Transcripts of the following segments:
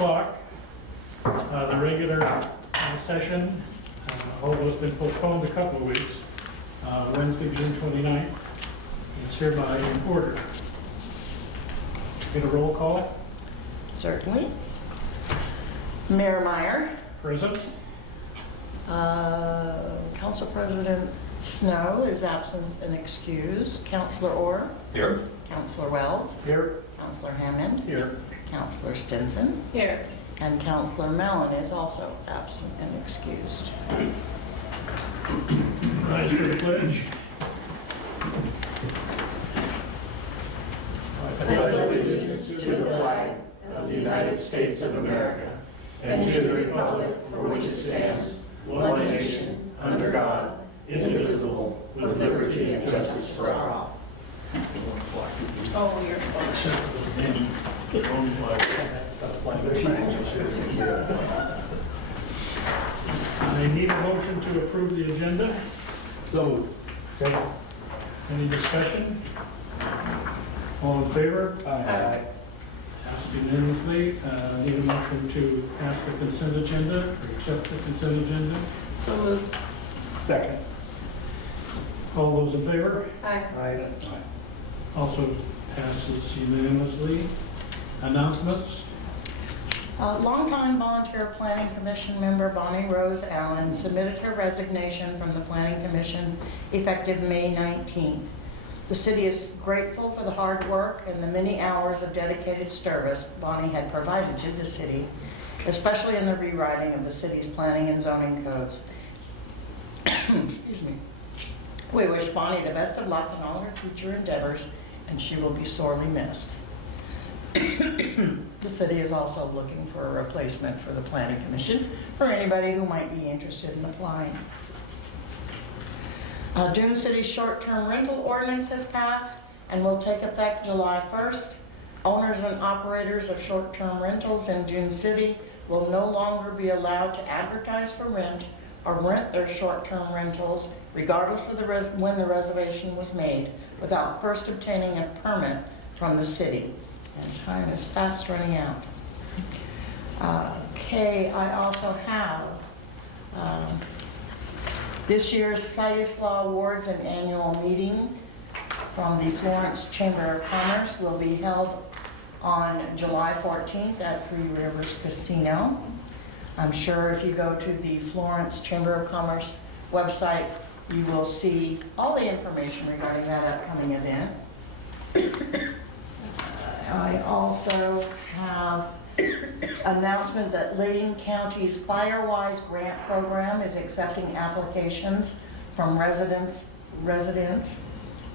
o'clock. The regular session, although it's been postponed a couple of weeks, Wednesday, June 29th, is hereby in order. Get a roll call. Certainly. Mayor Meyer, Present. Council President Snow is absent and excused. Councilor Orr, Here. Councilor Wells, Here. Councilor Hammond, Here. Councilor Stinson, Here. and Councilor Mallon is also absent and excused. Rise for the pledge. I pledge allegiance to the flag of the United States of America and to the republic for which it stands, one nation, under God, indivisible, with liberty and justice for all. Oh, you're fine. I need a motion to approve the agenda. So moved. Any discussion? All in favor? Aye. Passed unanimously. Need a motion to pass the consent agenda, or accept the consent agenda. So moved. Second. All those in favor? Aye. Aye. Also passes unanimously. Announcements? Longtime volunteer Planning Commission member Bonnie Rose Allen submitted her resignation from the Planning Commission effective May 19th. The city is grateful for the hard work and the many hours of dedicated service Bonnie had provided to the city, especially in the rewriting of the city's planning and zoning codes. Excuse me. We wish Bonnie the best of luck in all her future endeavors, and she will be sorely missed. The city is also looking for a replacement for the Planning Commission for anybody who might be interested in applying. Dune City's short-term rental ordinance has passed and will take effect July 1st. Owners and operators of short-term rentals in Dune City will no longer be allowed to advertise for rent or rent their short-term rentals, regardless of when the reservation was made, without first obtaining a permit from the city. And time is fast running out. Okay, I also have this year's Siuslaw Awards and annual meeting from the Florence Chamber of Commerce will be held on July 14th at Three Rivers Casino. I'm sure if you go to the Florence Chamber of Commerce website, you will see all the information regarding that upcoming event. I also have announcement that Layton County's Firewise grant program is accepting applications from residents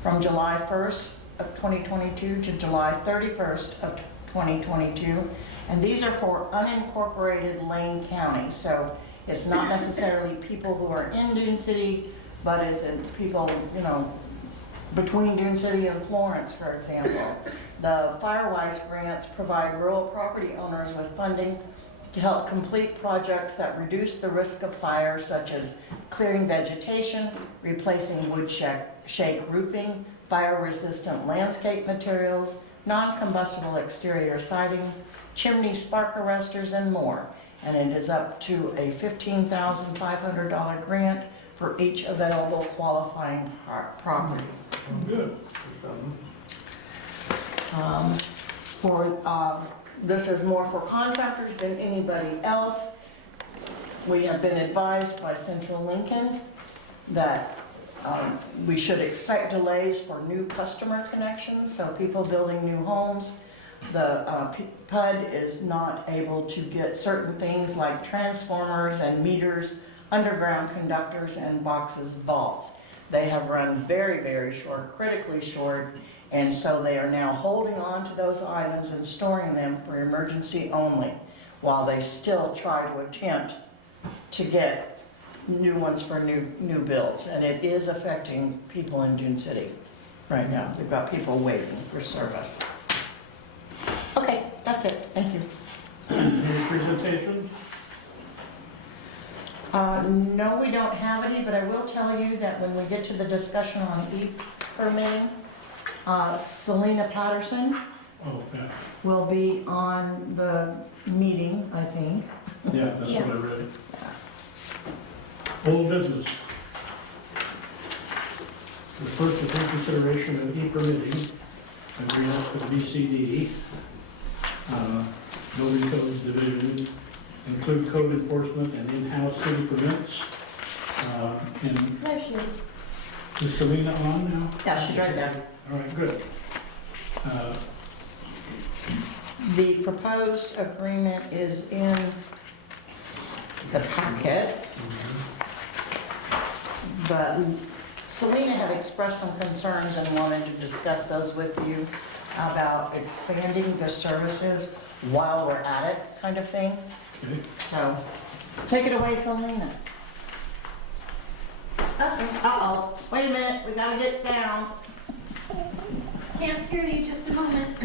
from July 1st of 2022 to July 31st of 2022. And these are for unincorporated Lane County. So it's not necessarily people who are in Dune City, but is it people, between Dune City and Florence, for example. The Firewise grants provide rural property owners with funding to help complete projects that reduce the risk of fire, such as clearing vegetation, replacing wood shake roofing, fire-resistant landscape materials, non-combustible exterior sidings, chimney spark arresters, and more. And it is up to a $15,500 grant for each available qualifying property. Good. This is more for contractors than anybody else. We have been advised by Central Lincoln that we should expect delays for new customer connections, so people building new homes. The PUD is not able to get certain things like transformers and meters, underground conductors, and boxes, vaults. They have run very, very short, critically short, and so they are now holding on to those items and storing them for emergency only, while they still try to attempt to get new ones for new builds. And it is affecting people in Dune City right now. They've got people waiting for service. Okay, that's it. Thank you. Any presentations? No, we don't have any, but I will tell you that when we get to the discussion on e-permitting, Selena Patterson Oh, yeah, will be on the meeting, I think. yeah, that's Yeah. what I read. Old business. The first is reconsideration of e-permitting agreement with BCD, Building Codes Division, include code enforcement and in-house city permits. And There she is. is Selena on now? Yeah, she's right there. All right, good. The proposed agreement is in the packet, but Selena had expressed some concerns and wanted to discuss those with you about expanding the services while we're at it, kind of thing. Okay. So, take it away, Selena. Uh-oh, wait a minute, we gotta get sound. Can't hear you, just a moment.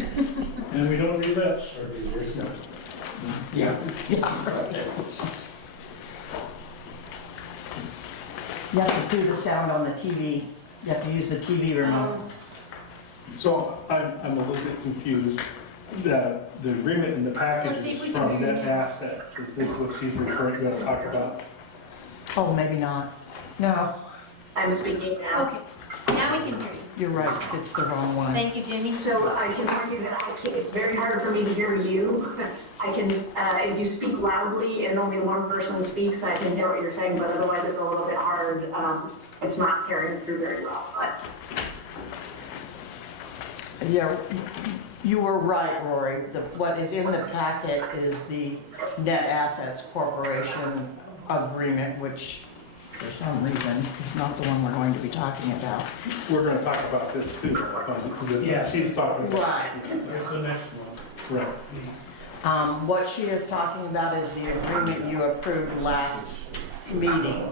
And we don't do that. Yeah. You have to do the sound on the TV. You have to use the TV remote. So I'm a little bit confused. The agreement in the package Let's see if is we can from hear you net now. assets. Is this what she's referring to talk about? Oh, maybe not. No, I'm speaking now. Okay, now we can hear you. you're right, it's the wrong one. Thank you, Jamie. So I can tell you that it's very hard for me to hear you. I can, if you speak loudly and only one person speaks, I can hear what you're saying, but otherwise it's a little bit hard. It's not carrying through very well, but Yeah, you were right, Rory. What is in the packet is the Net Assets Corporation agreement, which for some reason is not the one we're going to be talking about. We're going to talk about this too. Yeah. She's talking about. Right. Here's the next one. Right. What she is talking about is the agreement you approved last meeting.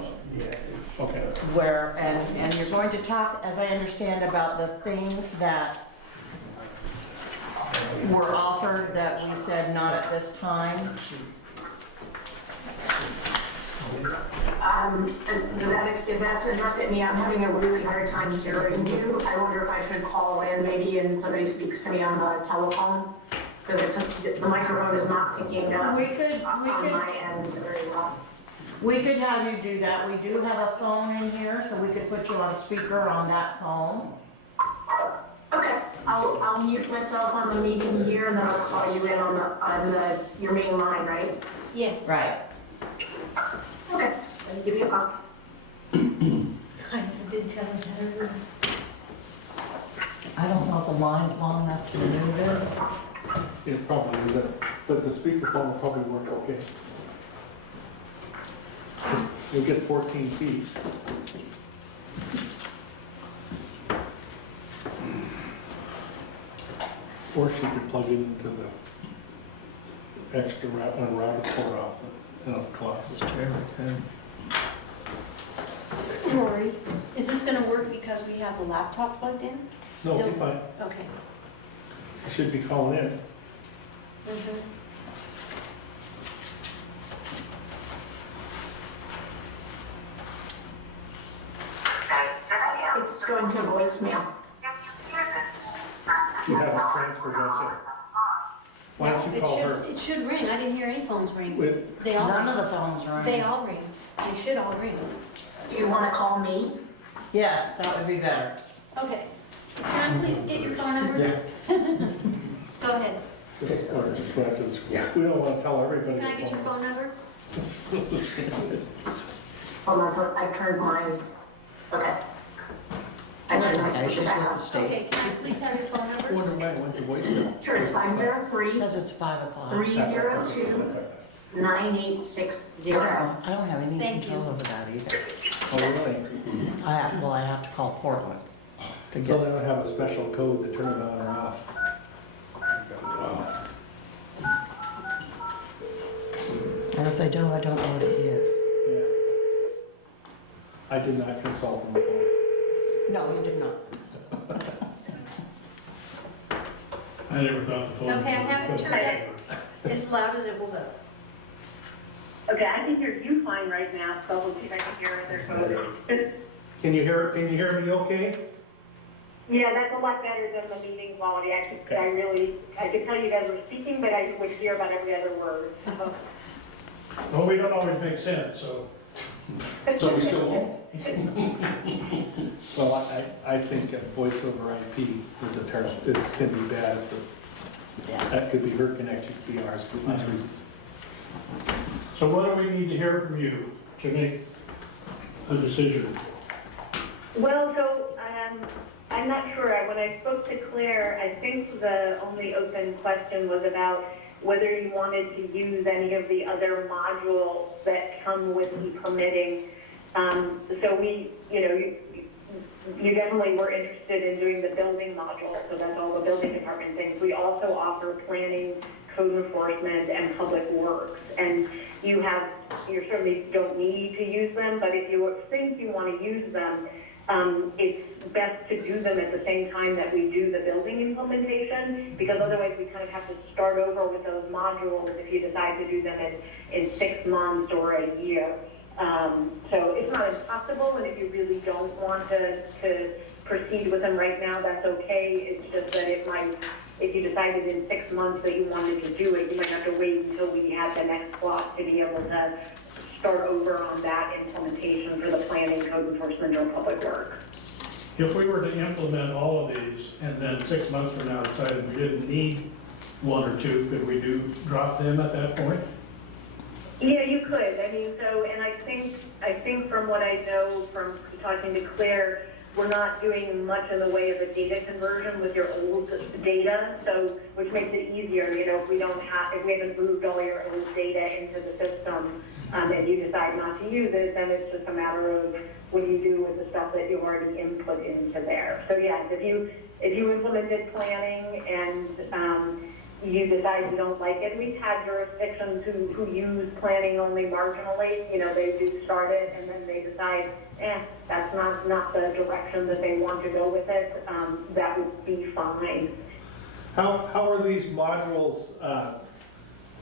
Okay. Where, and you're going to talk, as I understand, about the things that were offered that we said not at this time. if that's addressed at me, I'm having a really hard time hearing you. I wonder if I should call in maybe and somebody speaks to me on the telephone? Because the microphone is not picking up We could, on my end very well. we could have you do that. We do have a phone in here, so we could put you on speaker on that phone. Okay, I'll mute myself on the meeting here and then I'll call you in on your main line, right? Yes. Right. Okay, I'll give you a call. I did tell her that. I don't know if the line's long enough to move it. It probably isn't, but the speakerphone will probably work okay. You'll get 14 feet. Or she could plug it into the extra unrouted port off the closet. Rory, is this gonna work because we have the laptop plugged in? No, it'll Still? be fine. Okay. I should be calling in. Mhm. It's going to voicemail. You have a transfer, don't you? Why don't you It call should- her? It should ring. I didn't hear any phones ring. Wait, They all None of ring. the phones are They on. all ring. They should all ring. You want to call me? Yes, that would be better. Okay. Can I please get your phone number? Go ahead. or just right to the school. We don't want to tell everybody. Can I get your phone number? Hold on, so I turned mine. Okay. I turned my Okay, she's speaker with back the on. state. Okay, can I please have your phone number? Wonder why it went to voicemail. Sure, it's 503 Because it's 5 o'clock. 302 I 9860. don't have any Thank control you. over that either. Oh, really? I have to call Portland to So get, they don't have a special code to turn it on or off. and if they do, I don't know what it is. Yeah. I did not consult them before. No, you did not. I never thought the phone. Okay, I have it turned as loud as it will go. Okay, I can hear you fine right now, so we'll see if I can hear their phone. Can you hear me okay? Yeah, that's a lot better than the meeting quality. I could tell you guys were speaking, but I would hear about every other word. So. Well, we don't always make sense, so. So we still won't? Well, I think a voice over IP is a terrible, it's gonna be bad. That could be her connection, could be ours, for these reasons. So what do we need to hear from you to make a decision? Well, so I'm not sure. When I spoke to Claire, I think the only open question was about whether you wanted to use any of the other modules that come with the permitting. So we, you definitely were interested in doing the building module, so that's all the building department things. We also offer planning, code enforcement, and public works. And you certainly don't need to use them, but if you think you want to use them, it's best to do them at the same time that we do the building implementation, because otherwise we kind of have to start over with those modules if you decide to do them in 6 months or a year. So it's not impossible, and if you really don't want to proceed with them right now, that's okay. It's just that if you decided in 6 months that you wanted to do it, you might have to wait until we have the next clock to be able to start over on that implementation for the planning, code enforcement, or public work. If we were to implement all of these and then 6 months from now decided we didn't need 1 or 2, could we drop them at that point? Yeah, you could. I mean, and I think from what I know from talking to Claire, we're not doing much in the way of a data conversion with your old data, so which makes it easier. If we haven't moved all your old data into the system, and you decide not to use it, then it's just a matter of what do you do with the stuff that you already input into there. So yes, if you implemented planning and you decide you don't like it, we've had jurisdictions who use planning only marginally. They do start it and then they decide, that's not the direction that they want to go with it. That would be fine. How are these modules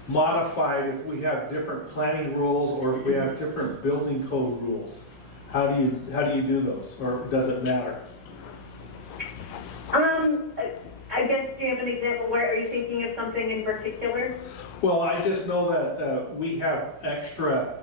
modified if we have different planning rules or if we have different building code rules? How do you do those, or does it matter? I guess, do you have an example? Where are you thinking of something in particular? Well, I just know that we have extra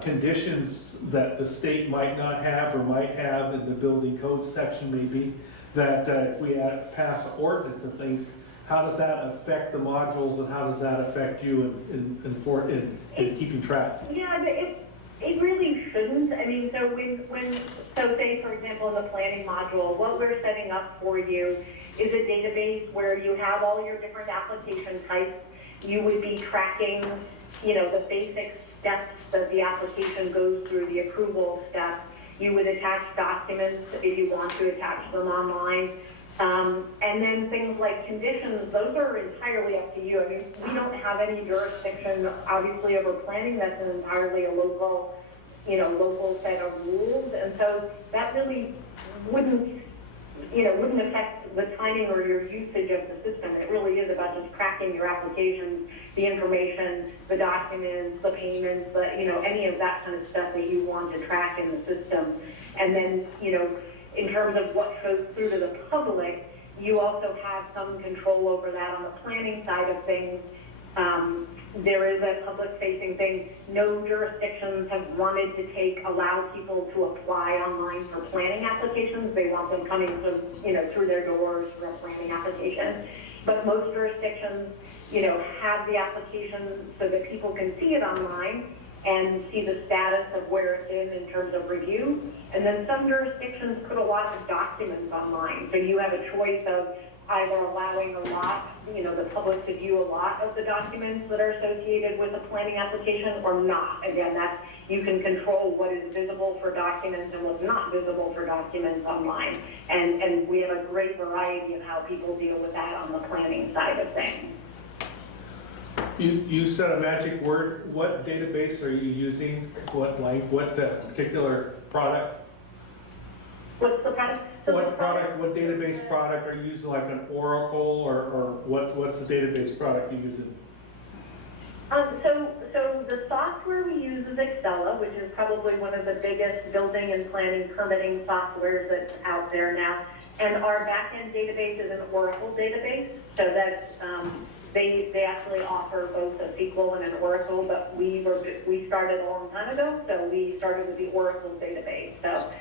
conditions that the state might not have or might have in the building code section maybe, that if we pass ordinance and things, how does that affect the modules and how does that affect you in keeping track? Yeah, it really shouldn't. I mean, so so say, for example, in the planning module, what we're setting up for you is a database where you have all your different application types. You would be tracking, the basic steps that the application goes through, the approval steps. You would attach documents if you want to attach them online. And then things like conditions, those are entirely up to you. I mean, we don't have any jurisdiction, obviously, over planning. That's entirely a local set of rules. And so that really wouldn't affect the timing or your usage of the system. It really is about just tracking your applications, the information, the documents, the payments, any of that kind of stuff that you want to track in the system. And then, in terms of what goes through to the public, you also have some control over that on the planning side of things. There is a public-facing thing. No jurisdictions have wanted to allow people to apply online for planning applications. They want them coming through their doors for a planning application. But most jurisdictions, have the application so that people can see it online and see the status of where it's in terms of review. And then some jurisdictions put a lot of documents online. So you have a choice of either allowing the public to view a lot of the documents that are associated with a planning application or not. Again, you can control what is visible for documents and what's not visible for documents online. And we have a great variety of how people deal with that on the planning side of things. You said a magic word. What database are you using? What particular product? What's the product? What database product are you using, like an Oracle or what's the database product you're using? So the software we use is Excella, which is probably one of the biggest building and planning permitting softwares that's out there now. And our backend database is an Oracle database, so that's, they actually offer both a SQL and an Oracle, but we started a long time ago, so we started with the Oracle database,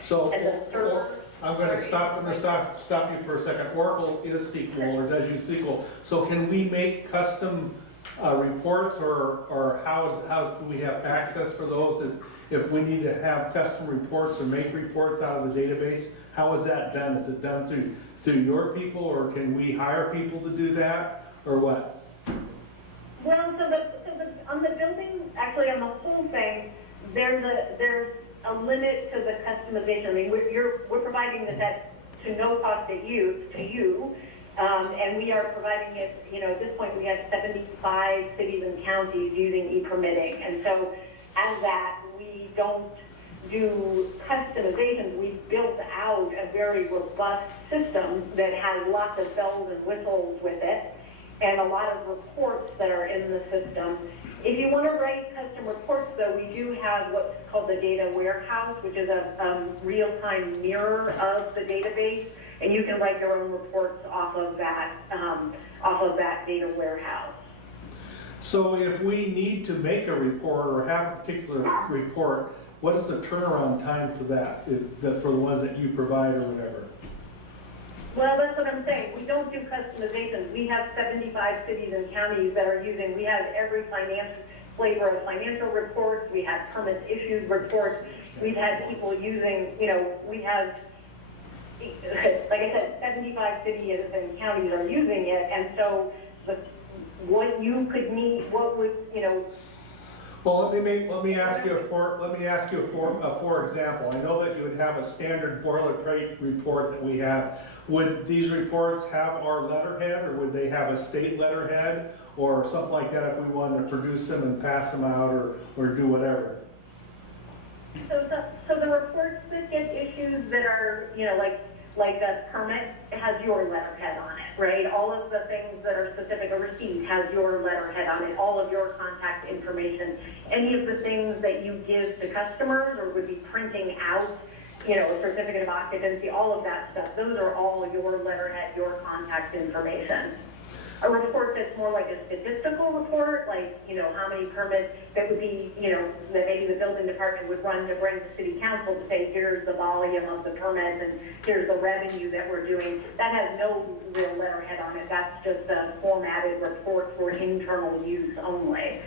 So, and the server. I'm gonna stop you for a second. Oracle is SQL or does use SQL. So can we make custom reports or how do we have access for those? If we need to have custom reports or make reports out of the database, how is that done? Is it done through your people, or can we hire people to do that, or what? Well, on the building, actually on the whole thing, there's a limit to the customization. I mean, we're providing that to no cost to you, and we are providing it, at this point, we have 75 cities and counties using e-permitting. And so as that, we don't do customizations. We've built out a very robust system that has lots of bells and whistles with it, and a lot of reports that are in the system. If you want to write custom reports, though, we do have what's called the data warehouse, which is a real-time mirror of the database, and you can write your own reports off of that data warehouse. So if we need to make a report or have a particular report, what is the turnaround time for that, for the ones that you provide or whatever? Well, that's what I'm saying. We don't do customizations. We have 75 cities and counties that are using, we have every flavor of financial reports, we have permits issued reports, we've had people using, we have, like I said, 75 cities and counties are using it, and so what you could need, what would, Well, let me ask you for example. I know that you would have a standard boilerplate report that we have. Would these reports have our letterhead, or would they have a state letterhead, or something like that if we wanted to produce them and pass them out, or do whatever? So the reports that get issued that are, like a permit has your letterhead on it, right? All of the things that are specific, a receipt has your letterhead on it, all of your contact information. Any of the things that you give to customers or would be printing out, a certificate of occupancy, all of that stuff, those are all your letterhead, your contact information. A report that's more like a statistical report, like, how many permits, that would be, that maybe the building department would run to bring to city council to say, here's the volume of the permits and here's the revenue that we're doing. That has no real letterhead on it. That's just a formatted report for internal use only.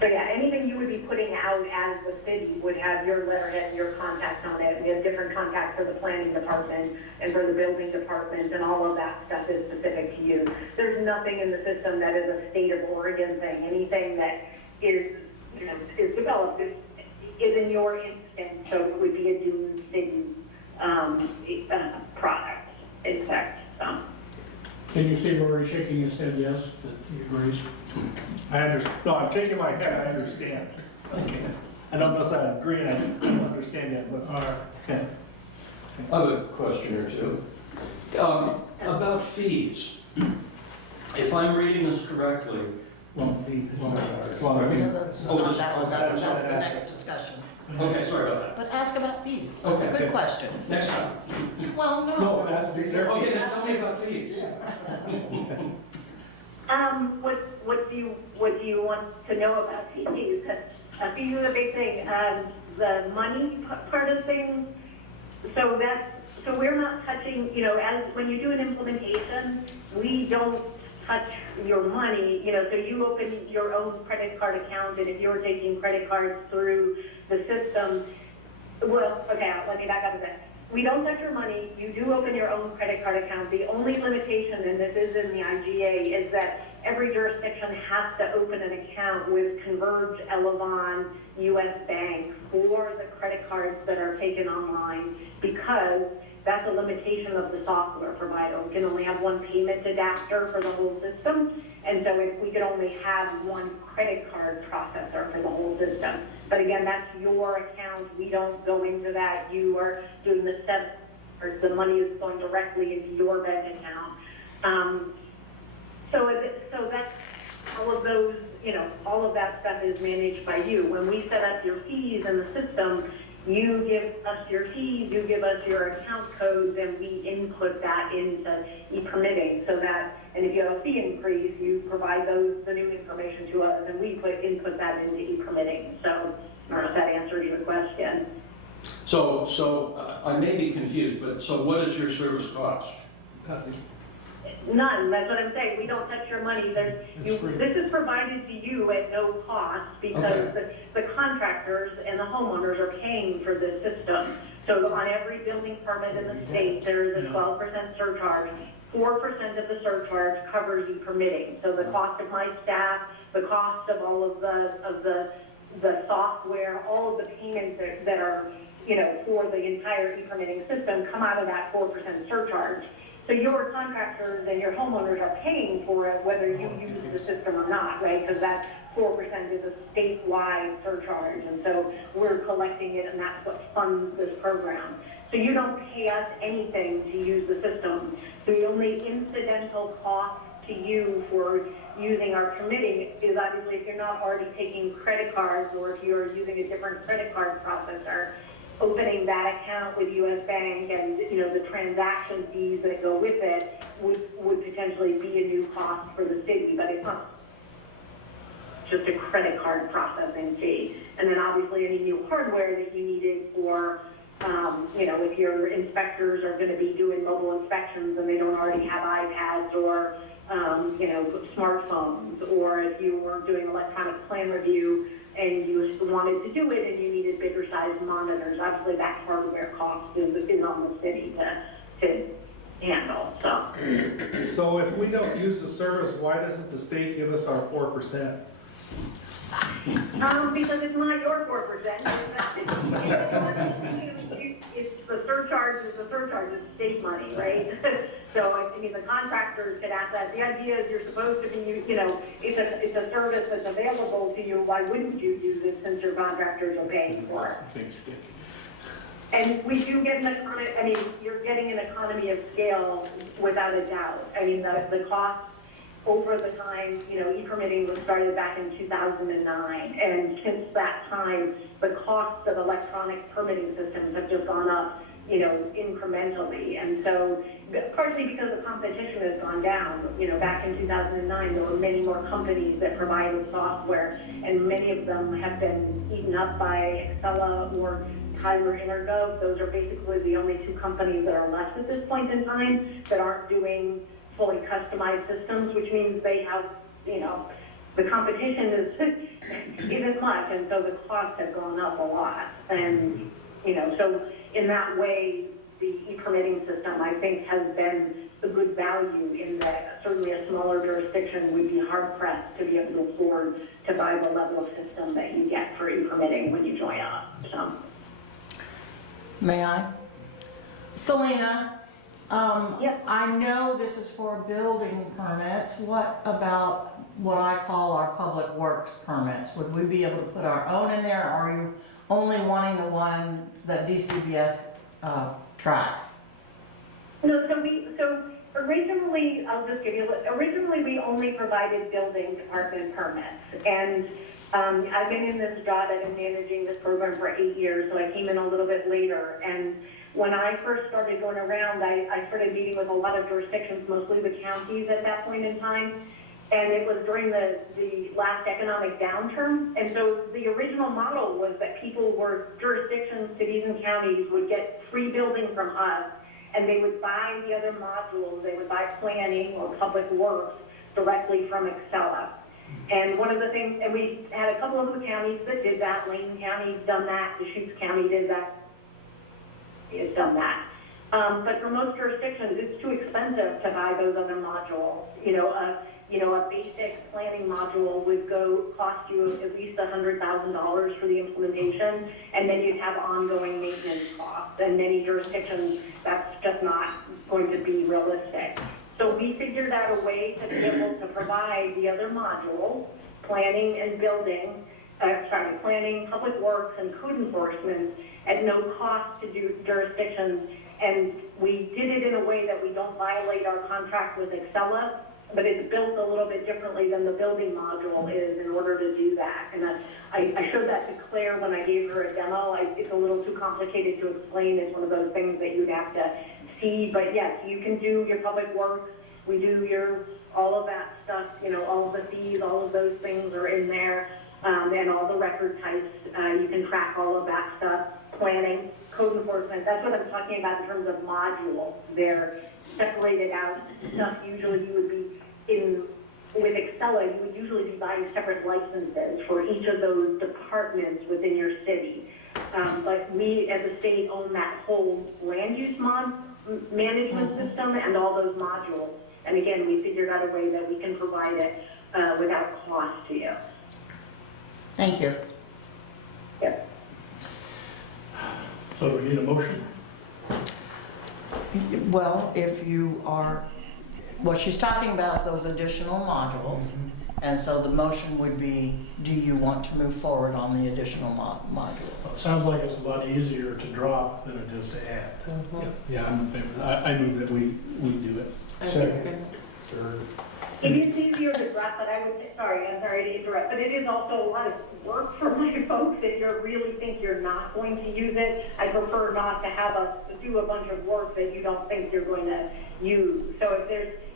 So yeah, anything you would be putting out as the city would have your letterhead and your contacts on it. We have different contacts for the planning department and for the building department, and all of that stuff is specific to you. There's nothing in the system that is a state of Oregon thing. Anything that is, is developed is in your instance, so it would be a Dune City product, in fact. Can you see Rory shaking his head yes, that he agrees? I understand. No, I'm shaking my head. I understand. Okay. I don't know if I agree. I don't understand that. Let's. Okay. I have a question or two. About fees. If I'm reading this correctly, No, that's not that one, that's the next discussion. okay, sorry about But ask about fees, that's a Okay. good question. that. Next time. Well, No, no. that's Okay, then tell me about fees. What do you want to know about fees? Fees are a big thing. The money part of things. So we're not touching. As when you do an implementation, we don't touch your money. So you open your own credit card account, and if you're taking credit cards through the system, well, okay, let me back up a bit. We don't touch your money. You do open your own credit card account. The only limitation, and this is in the IGA, is that every jurisdiction has to open an account with Converge, Elavon, U.S. Bank for the credit cards that are taken online, because that's a limitation of the software provider. We can only have one payment adapter for the whole system, and so if we could only have one credit card processor for the whole system. But again, that's your account. We don't go into that. You are doing the step, or the money is going directly into your bank account. So that's all of those, all of that stuff is managed by you. When we set up your fees in the system, You give us your keys, you give us your account codes, and we input that into e-permitting so that, and if you have a fee increase, you provide the new information to us, and we input that into e-permitting. So, I don't know if that answers your question. So I may be confused, but so what is your service cost? None, that's what I'm saying, we don't touch your money, this is provided to you at no cost because the contractors and the homeowners are paying for this system. So on every building permit in the state, there is a 12% surcharge. 4% of the surcharge covers e-permitting. So the cost of my staff, the cost of all of the software, all of the payments that are, for the entire e-permitting system come out of that 4% surcharge. So your contractors and your homeowners are paying for it whether you use the system or not, right? Because that 4% is a statewide surcharge, and so we're collecting it, and that's what funds this program. So you don't pay us anything to use the system. The only incidental cost to you for using our permitting is obviously if you're not already taking credit cards or if you're using a different credit card processor, opening that account with U.S. Bank and the transaction fees that go with it would potentially be a new cost for the city, but it's not just a credit card processing fee. And then obviously any new hardware that you needed for, if your inspectors are going to be doing mobile inspections and they don't already have iPads or smartphones, or if you were doing electronic plan review and you wanted to do it and you needed bigger size monitors, obviously that hardware cost is on the city to handle, so. So if we don't use the service, why doesn't the state give us our 4%? Because it's not your 4%. It's the surcharge, it's state money, right? So, the contractors could ask that. The idea is you're supposed to be, it's a service that's available to you. Why wouldn't you use it since your contractors are paying for it? And we do get you're getting an economy of scale without a doubt. The cost over the time, e-permitting was started back in 2009, and since that time, the cost of electronic permitting systems have just gone up, incrementally. And so, partly because the competition has gone down, back in 2009, there were many more companies that provided software, and many of them have been eaten up by Excella or Tyler Intergov. Those are basically the only two companies that are left at this point in time that aren't doing fully customized systems, which means they have, the competition isn't much, and so the costs have gone up a lot. And, so in that way, the e-permitting system, I think, has been a good value in that certainly a smaller jurisdiction would be hard-pressed to be able to afford to buy the level of system that you get for e-permitting when you join up, so. May I? Selena? Yes. I know this is for building permits. What about what I call our public works permits? Would we be able to put our own in there, or are you only wanting the one that DCBS tracks? No, so originally, originally we only provided building department permits. And I've been in this job, I've been managing this program for 8 years, so I came in a little bit later. And when I first started going around, I started meeting with a lot of jurisdictions, mostly the counties at that point in time. And it was during the last economic downturn. And so the original model was that jurisdictions, cities and counties would get free building from us, and they would buy the other modules. They would buy planning or public works directly from Excella. And one of the things, and we had a couple of the counties that did that. Lane County's done that. Deschutes County did that. It's done that. But for most jurisdictions, it's too expensive to buy those other modules. A basic planning module would cost you at least $100,000 for the implementation, and then you'd have ongoing maintenance costs. And many jurisdictions, that's just not going to be realistic. So we figured out a way to be able to provide the other modules, planning and building, planning, public works, and code enforcement at no cost to jurisdictions. And we did it in a way that we don't violate our contract with Excella, but it's built a little bit differently than the building module is in order to do that. And I showed that to Claire when I gave her a demo. It's a little too complicated to explain. It's one of those things that you'd have to see. But yes, you can do your public works. We do all of that stuff, all of the fees, all of those things are in there, and all the record types. You can track all of that stuff. Planning, code enforcement, that's what I'm talking about in terms of modules. They're separated out stuff. Usually you would be with Excella, you would usually be buying separate licenses for each of those departments within your city. But we as a state own that whole land use management system and all those modules. And again, we figured out a way that we can provide it without cost to you. Thank you. Yep. So we need a motion. Well, if you are, what she's talking about is those additional modules. And so the motion would be, do you want to move forward on the additional modules? It sounds like it's a lot easier to drop than it is to add. Yeah, I'm in favor. I move that we do it. Second. Third. It is easier to drop, but I'm sorry to interrupt, but it is also a lot of work for my folks if you really think you're not going to use it. I prefer not to have us do a bunch of work that you don't think you're going to use. So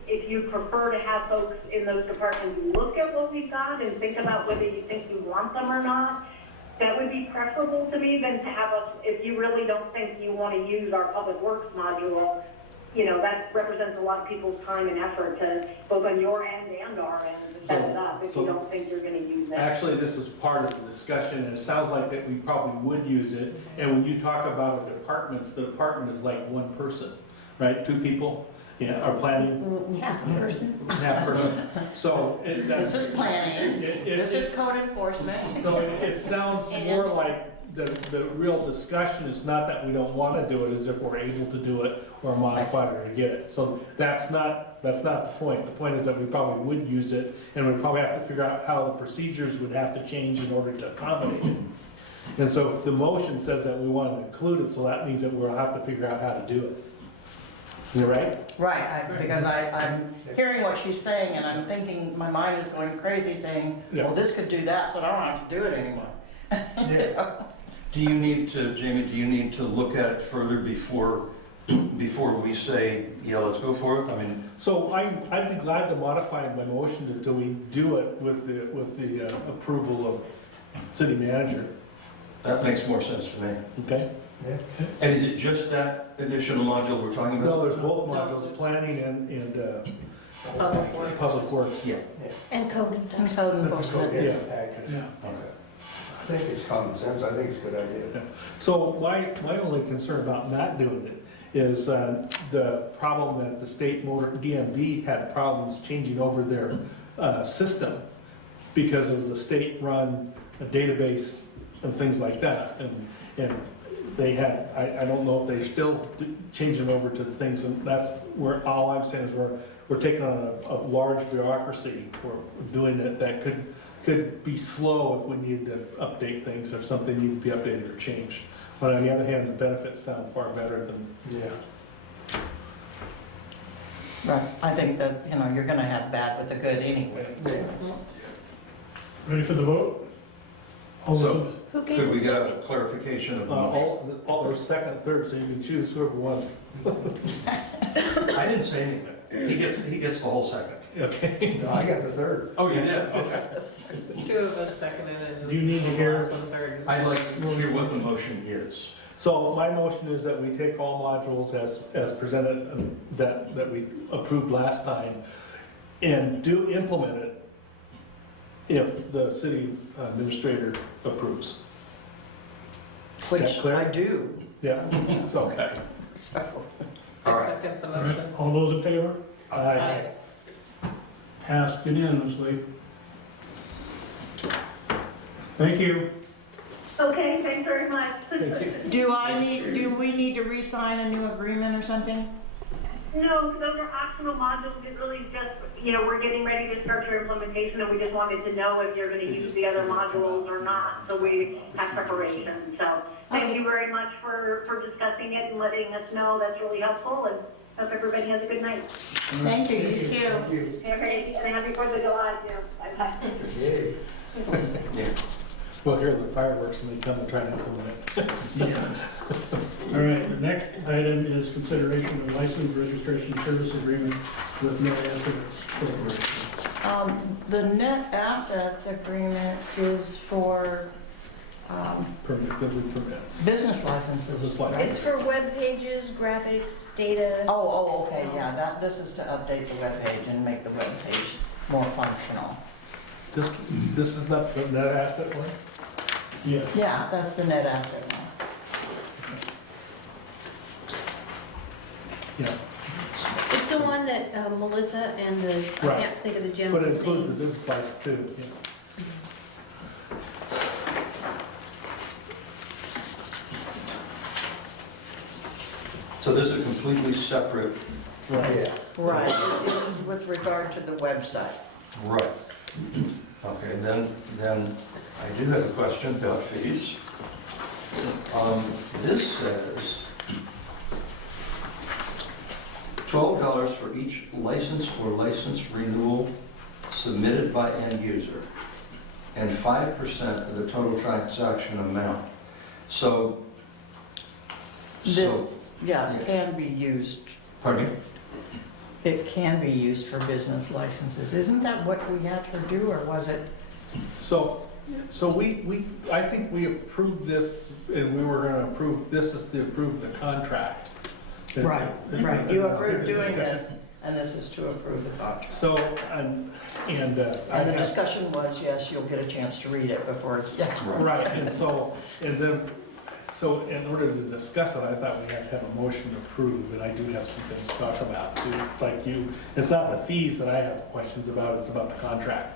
if you prefer to have folks in those departments look at what we've got and think about whether you think you want them or not, that would be preferable to me than to have us, if you really don't think you want to use our public works module, that represents a lot of people's time and effort to both on your end and our end to set it up if you don't think you're going to use it. Actually, this is part of the discussion, and it sounds like that we probably would use it. And when you talk about the department is like one person, right? 2 people, are planning. Half a person. Half person. So This is planning, this is code enforcement. So it sounds more like the real discussion is not that we don't want to do it, is if we're able to do it or modify it or to get it. So that's not the point. The point is that we probably would use it, and we'd probably have to figure out how the procedures would have to change in order to accommodate it. And so if the motion says that we want to include it, so that means that we'll have to figure out how to do it. You're right? Right, because I'm hearing what she's saying, and I'm thinking, my mind is going crazy saying, well, this could do that, so I don't have to do it anymore. Do you need to, Jamie, look at it further before we say, yeah, let's go for it? I mean, So I'd be glad to modify my motion until we do it with the approval of city manager, that makes more sense to me. okay? And is it just that additional module we're talking about? No, there's both modules, planning and public works. Yeah. And code And enforcement. code enforcement. Yeah. Yeah. Okay. I think it's common sense, I think it's a good idea. So my only concern about not doing it is the problem that the state motor DMV had problems changing over their system because it was a state-run database and things like that. And they had, I don't know if they're still changing over to the things, and that's where, all I'm saying is we're taking on a large bureaucracy. We're doing it that could be slow if we need to update things, if something needs to be updated or changed. But on the other hand, the benefits sound far better than. Yeah. Right, I think that, you're gonna have bad with the good anyway. Ready for the vote? All So- those, Who gave Could we the get a second? clarification of the motion? All there's second, third, so you can choose whoever wants. I didn't say anything. He gets the whole second. Okay. No, I got the third. Oh, you did? Okay. 2 of us seconded it. and Do you need to the hear- last one third. I'd like to hear what the motion is. So my motion is that we take all modules as presented, that we approved last time, and do implement it if the city administrator approves. Which That's clear? I do, Yeah, so, okay. so. All I right. second the all right, motion. all those in favor? Aye. Passed unanimously. Thank you. Okay, thanks very much. Do we need to re-sign a new agreement or something? No, so those are optional modules. It really just, we're getting ready to start your implementation, and we just wanted to know if you're going to use the other modules or not, so we have preparation. So thank you very much for discussing it and letting us know. That's really helpful, and Hope everybody has a good night. Thank you, you too. Thank you. Okay, and happy 4th of July, too. Bye-bye. Yay. We'll hear the fireworks and they come and try to implement it. All right, the next item is consideration of license registration service agreement with Net Assets Corporation. The net assets agreement is for Permit, building permits. business licenses. Business license. It's for web pages, graphics, data. Oh, okay, yeah, this is to update the webpage and make the webpage more functional. This is not the net asset one? Yeah. Yeah, that's the net asset one. Yeah, It's the one that Melissa and the, I Right. can't think of the but it gentleman's includes the name. business license too. Yeah. So this is a completely separate, Yeah. Right, it's with regard to the website. right. Okay, then I do have a question about fees. This says $12 for each license or license renewal submitted by end user, and 5% of the total transaction amount. So, This, yeah. yeah, can be used, Pardon me? it can be used for business licenses. Isn't that what we had to do, or was it? So I think we approved this, and we were gonna approve, this is to approve the contract. Right, you approved doing this, and this is to approve the contract. So, and I And the have, discussion was, yes, you'll get a chance to read it before, yeah. right, and so, so in order to discuss it, I thought we had to have a motion to approve, and I do have some things to talk about too, like you. It's not the fees that I have questions about, it's about the contract.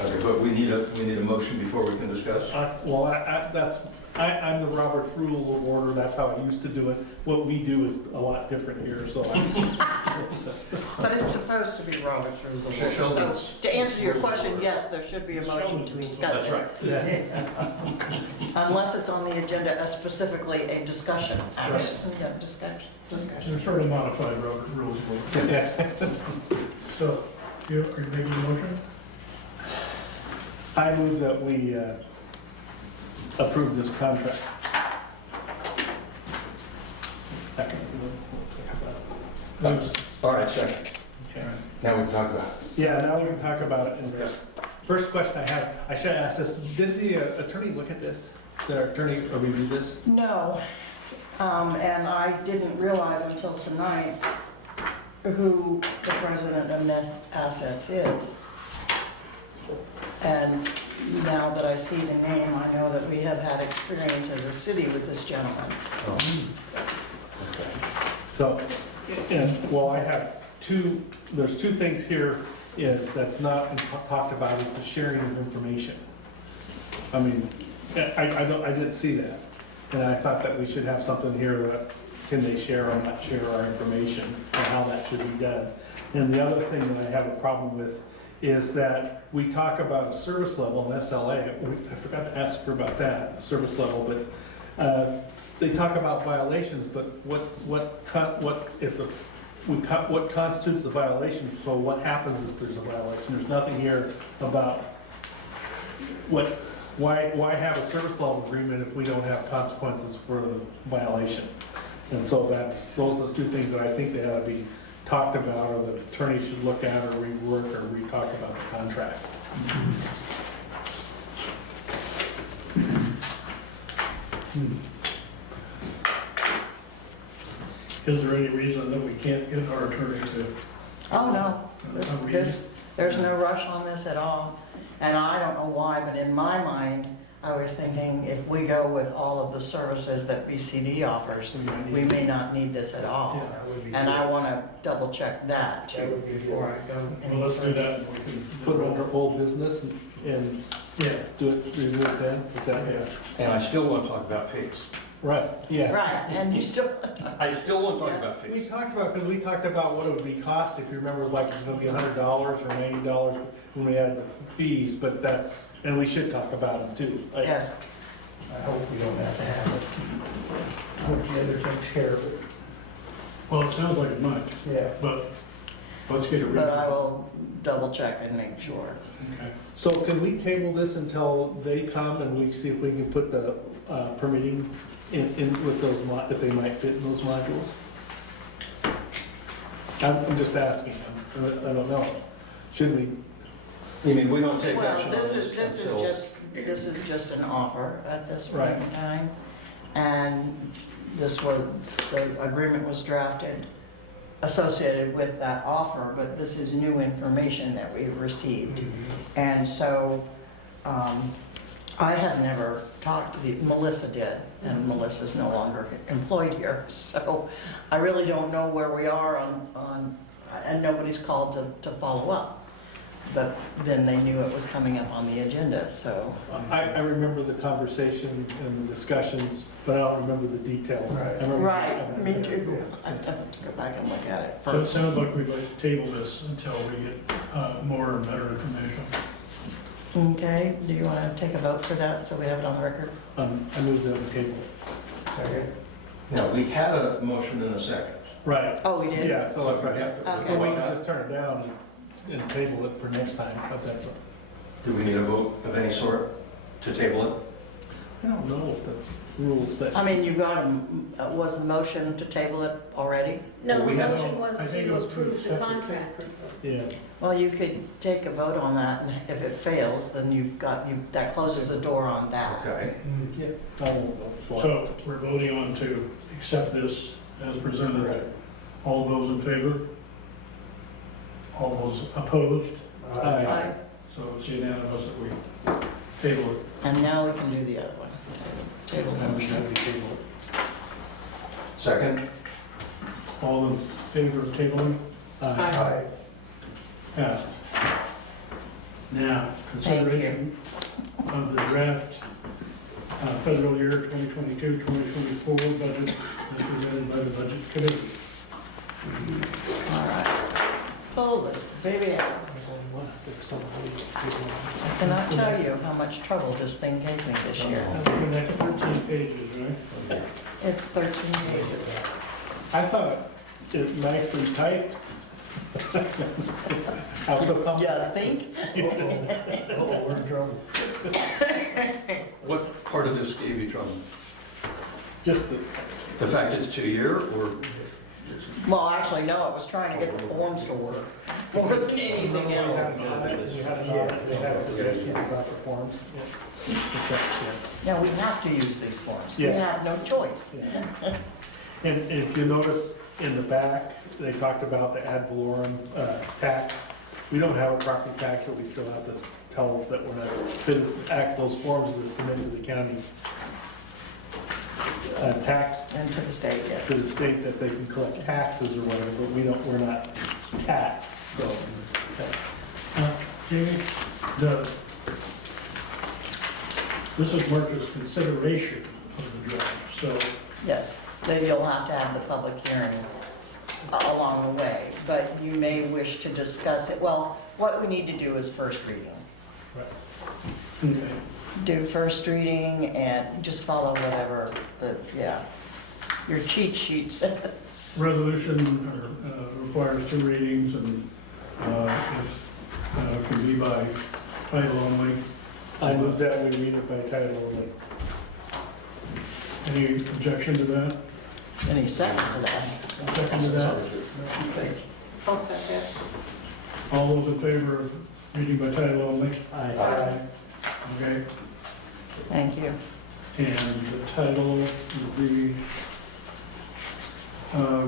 Okay, but we need a motion before we can discuss? Well, I'm the Robert's Rules of Order, that's how I used to do it. What we do is a lot different here, so. But it's supposed to be Robert's Rules of Sure, Order. sure. So to answer your question, yes, there should be a motion to discuss it. Yeah. Unless it's on the agenda as specifically a discussion. Yeah, discussion. They're sort of modified Robert rules. So, are you making a motion? I move that we approve this contract. Second. All right, second. Okay. Now we can talk about it. Yeah, now we can talk about it. And the first question I have, I should ask this, did the attorney look at this? The attorney review this? No, and I didn't realize until tonight who the president of Nest Assets is. And now that I see the name, I know that we have had experience as a city with this gentleman. So, and, well, I have there's two things here is, that's not talked about, is the sharing of information. I mean, I didn't see that. And I thought that we should have something here that, can they share or not share our information, and how that should be done. And the other thing that I have a problem with is that we talk about a service level in SLA. I forgot to ask her about that, service level, but they talk about violations, but what constitutes the violation? So what happens if there's a violation? There's nothing here about why have a service level agreement if we don't have consequences for the violation? And so those are the two things that I think they ought to be talked about, or the attorney should look at, or rework, or re-talk about the contract. Is there any reason that we can't get our attorney to? Oh, no, there's no rush on this at all. And I don't know why, but in my mind, I was thinking if we go with all of the services that BCD offers, we may not need this at all. That would be And good. I want to double check that That too would be good. before I go any Well, let's do further. that. and we can- Put it under old business and Yeah. do it, review it then, is that, yeah. And I still want to talk about fees. Right, yeah. Right, and you still, I still want to talk Yes. about We fees. talked about, because we talked about what it would be cost, if you remember, it was like, it's gonna be $100 or $90 when we add the fees, but and we should talk about them too. Like, yes. I hope we don't have to have it. I hope the other takes care of it. Well, it sounds like it might, Yeah. but let's get it ready. But I will double check and make sure. Okay. So can we table this until they come and we see if we can put the permitting in with those, if they might fit in those modules? I'm just asking, I don't know. Should we? You mean, we don't take Well, action on this this is until... this is just an offer at this point Right. in time. And the agreement was drafted associated with that offer, but this is new information that we received. And so, I have never talked to Melissa did, and Melissa's no longer employed here. So I really don't know where we are and nobody's called to follow up. But then they knew it was coming up on the agenda, so. I remember the conversation and the discussions, but I don't remember the details. Right. I remember- Right, me too. I have to go back and look at it So it first. sounds like we'd like to table this until we get more and better information. Okay, do you want to take a vote for that so we have it on the record? I moved it on the table. Okay. Now, we had a motion in a second. Right. Oh, we did? Yeah, so that's right. Okay. So we can just turn it down and table it for next time, but that's, Do we need a vote of any sort to table it? I don't know if the rules say. I mean, you've got, was the motion to table it already? No, the We have- motion was I think it to was approve the separate. contract. Yeah. Well, you could take a vote on that, and if it fails, then that closes the door on that. Okay. Yeah. I won't vote for So it. we're voting on to accept this as presented. Right. All those in favor? All those opposed? Aye. So it's unanimous that we table it. And now we can do the other one. Table Motion motion. that we table it. Second? All in favor of tabling? Aye. Passed. Now, consideration of the draft federal year 2022-2024 budget as presented by the Budget Committee. All right. Pull this baby out. I cannot tell you how much trouble this thing gave me this year. That's the next 13 pages, right? It's 13 pages. I thought it nicely typed. I was so comfortable. You think? Oh, we're in trouble. What part of this gave you trouble? Just the, The fact it's 2-year, or? Well, actually, no, I was trying to get the forms to work more than anything we else. had suggestions about the forms. Yeah, we have to use these forms. We Yeah. have no choice. And if you notice in the back, they talked about the ad valorem tax. We don't have a property tax, so we still have to tell that we're not, those forms are submitted to the county tax, And to the state, yes. to the state that they can collect taxes or whatever, but we're not taxed, so. Jamie, this is March's consideration of the draft, so Yes, then you'll have to have the public hearing along the way, but you may wish to discuss it. Well, what we need to do is first reading. okay. Do first reading and just follow whatever your cheat sheet says. Resolution requires 2 readings and if can be by title only. I move that we read it by title only. Any objection to that? Any second to that? Second to that? I'll second. All those in favor of reading by title only? Aye. Okay, Thank you. and the title would be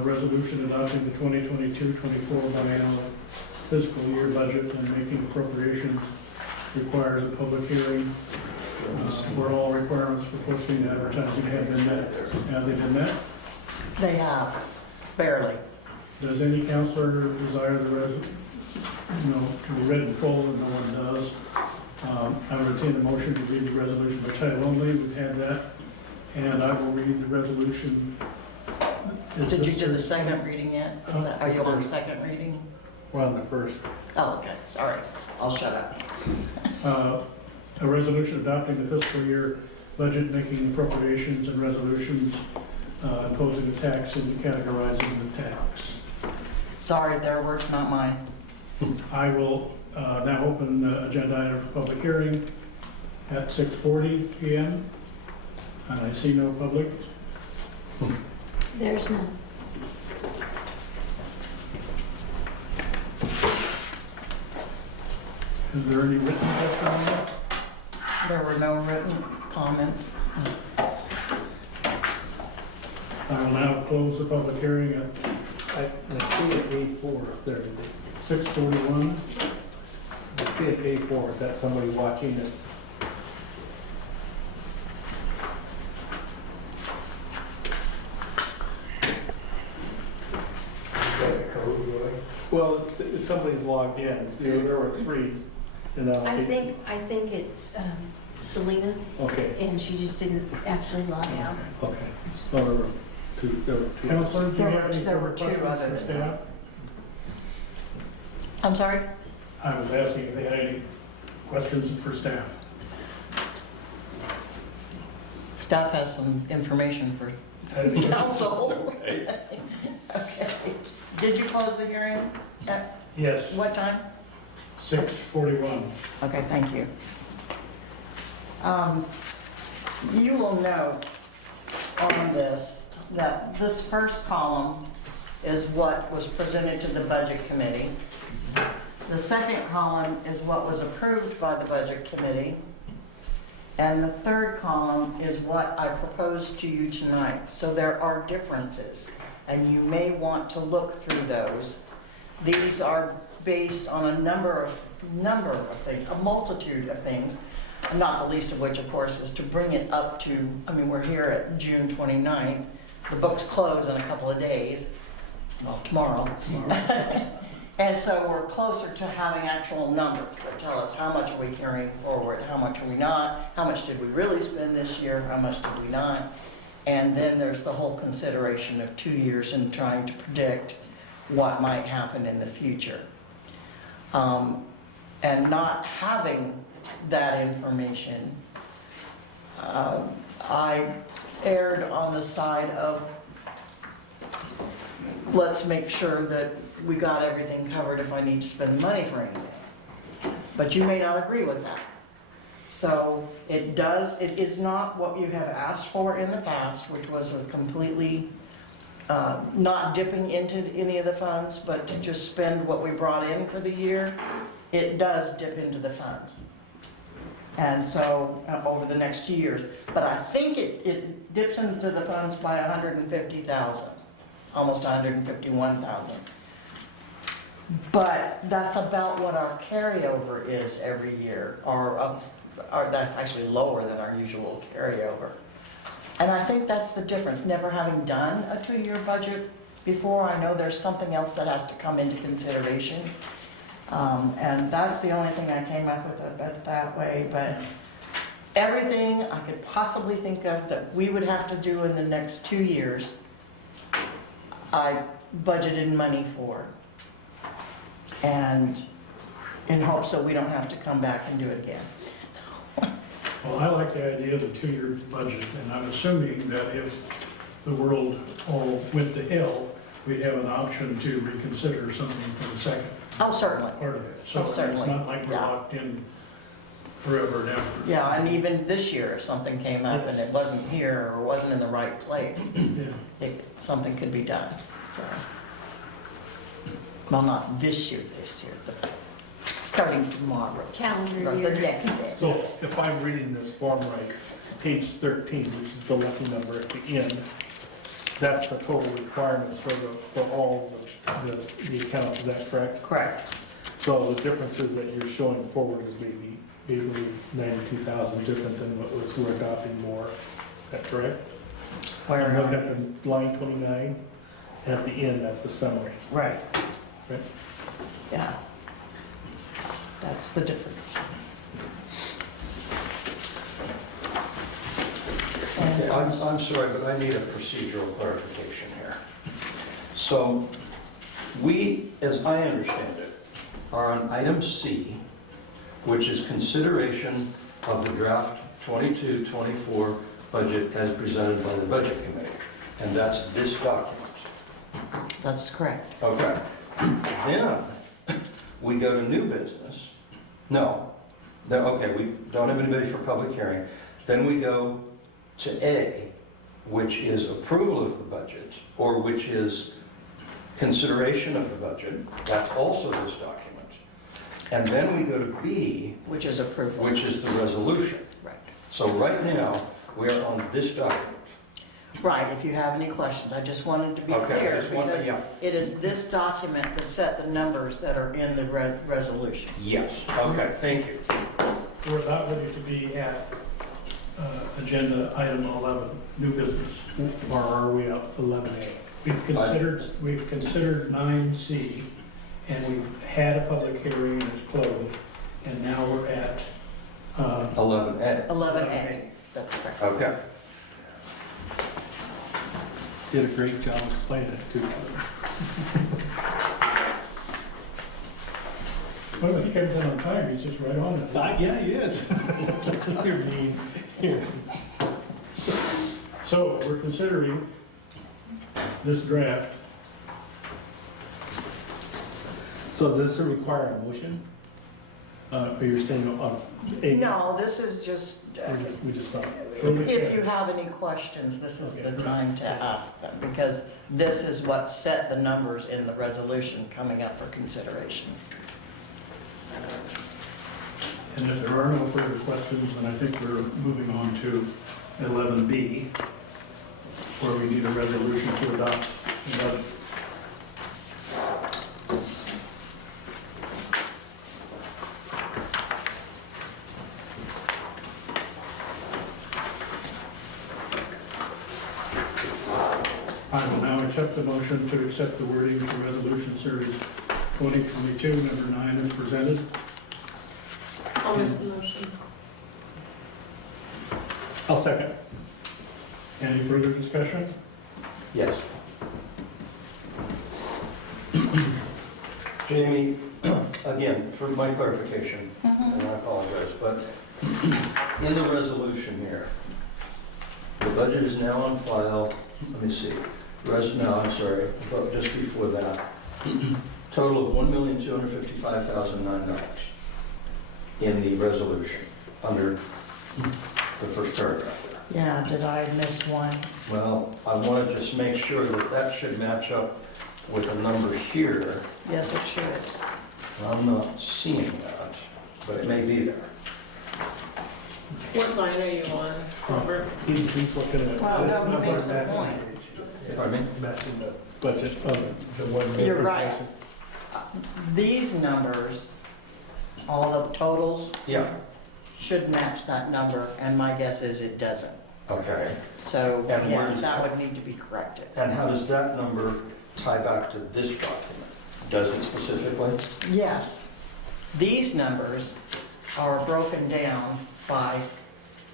resolution adopting the 2022-24 biennial fiscal year budget and making appropriations requires a public hearing where all requirements for posting and advertising have been met. Have they been met? They have, barely. Does any counselor desire to be read in full, and no one does? I would entertain a motion to read the resolution by title only. We've had that. And I will read the resolution. Is Did you this- do the second reading yet? Are you on second reading? We're on the first. Oh, okay, sorry. I'll shut up. A resolution adopting the fiscal year budget, making appropriations and resolutions imposing a tax and categorizing the tax. Sorry, their words, not mine. I will now open the agenda item for public hearing at 6:40 PM. And I see no public. There's none. Is there any written testimony? There were no written comments. I will now close the public hearing at I see it A4 up there. 6:41. I see it A4. Is that somebody watching this? Is that the code, Roy? Well, somebody's logged in. There were 3. And, I think it's Selena, Okay, and she just didn't actually log out. okay. So there were 2. There were 2. Counselor, do you have any There were further two questions other for than staff? I'm sorry? I was asking if they had any questions for staff. Staff has some information for council. Okay. Did you close the hearing? At Yes, what time? 6:41. Okay, thank you. You will note on this that this first column is what was presented to the Budget Committee. The second column is what was approved by the Budget Committee. And the third column is what I proposed to you tonight. So there are differences, and you may want to look through those. These are based on a number of things, a multitude of things, not the least of which, of course, is to bring it up to, I mean, we're here at June 29th. The books close in a couple of days, well, tomorrow. And so we're closer to having actual numbers that tell us how much are we carrying forward, how much are we not, how much did we really spend this year, how much did we not. And then there's the whole consideration of 2 years and trying to predict what might happen in the future. And not having that information, I erred on the side of let's make sure that we got everything covered if I need to spend money for anything. But you may not agree with that. So it is not what you have asked for in the past, which was a completely not dipping into any of the funds, but to just spend what we brought in for the year. It does dip into the funds. And so over the next 2 years. But I think it dips into the funds by 150,000, almost 151,000. But that's about what our carryover is every year, or that's actually lower than our usual carryover. And I think that's the difference, never having done a 2-year budget before. I know there's something else that has to come into consideration. And that's the only thing I came up with it that way, but everything I could possibly think of that we would have to do in the next 2 years, I budgeted money for. And in hopes that we don't have to come back and do it again. Well, I like the idea of the 2-year budget, and I'm assuming that if the world all went to hell, we'd have an option to reconsider something for the second Oh, certainly. part of it. So Oh, it's certainly. not like we're Yeah. locked in forever and ever. Yeah, and even this year, if something came up and it wasn't here or wasn't in the right place, Yeah. something could be done, so. Well, not this year, but starting tomorrow, Calendar or the year. next day. So if I'm reading this form right, page 13, which is the lucky number at the end, that's the total requirements for all the accounts, is that correct? Correct. So the difference is that you're showing forward is maybe 92,000 different than what was we're adopting more, is that correct? Where, Look at the line 29, at the end, that's the summary, right, right? yeah. That's the difference. Okay, I'm sorry, but I need a procedural clarification here. So we, as I understand it, are on item C, which is consideration of the draft 22-24 budget as presented by the Budget Committee. And that's this document. That's correct. Okay. Then we go to new business. No. Then, okay, we don't have anybody for public hearing. Then we go to A, which is approval of the budget, or which is consideration of the budget. That's also this document. And then we go to B, Which is approval. which is the resolution. Right. So right now, we're on this document. Right, if you have any questions, I just wanted to be Okay, clear, just one- because yeah. it is this document that set the numbers that are in the resolution. Yes. Okay, thank you. We're about ready to be at agenda item 11, new business. Or are we at 11A? We've considered 9C, and we've had a public hearing and it's closed, and now we're at 11A. 11A, that's correct. Okay. Did a great job explaining it too. Well, he comes in on time, he's just right on it. Yeah, he is. You're mean. Here. So we're considering this draft. So does it require a motion? Or you're saying, A? No, this is just, We just thought. if you have any questions, this is the time to ask them, because this is what set the numbers in the resolution coming up for consideration. And if there are no further questions, then I think we're moving on to 11B, where we need a resolution to adopt the budget. I will now accept the motion to accept the wording for Resolution Series 2022, number 9, as presented. I'll make the motion. I'll second. Any further discussion? Yes. Jamie, again, for my clarification, and I apologize, but in the resolution here, the budget is now on file, let me see, no, I'm sorry, but just before that, total of $1,255,009 in the resolution, under the first paragraph there. Yeah, did I miss one? Well, I want to just make sure that that should match up with a number here. Yes, it should. I'm not seeing that, but it may be there. What line are you on, Robert? He's looking at. Well, this no, he number makes a matching- point. Pardon me? Matching the budget of the one. You're right. These numbers, all the totals, Yeah, should match that number, and my guess is it doesn't. okay. So, And yes, where's- that would need to be corrected. And how does that number tie back to this document? Does it specifically? Yes, these numbers are broken down by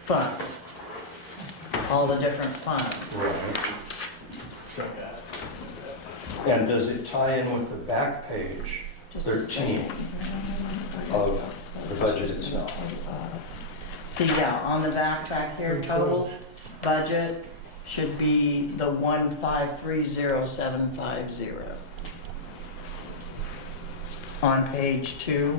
fund, all the different funds. Right. And does it tie in with the back page, Just a 13, second. of the budget itself? See, yeah, on the back here, total budget should be the 1530750. On page 2,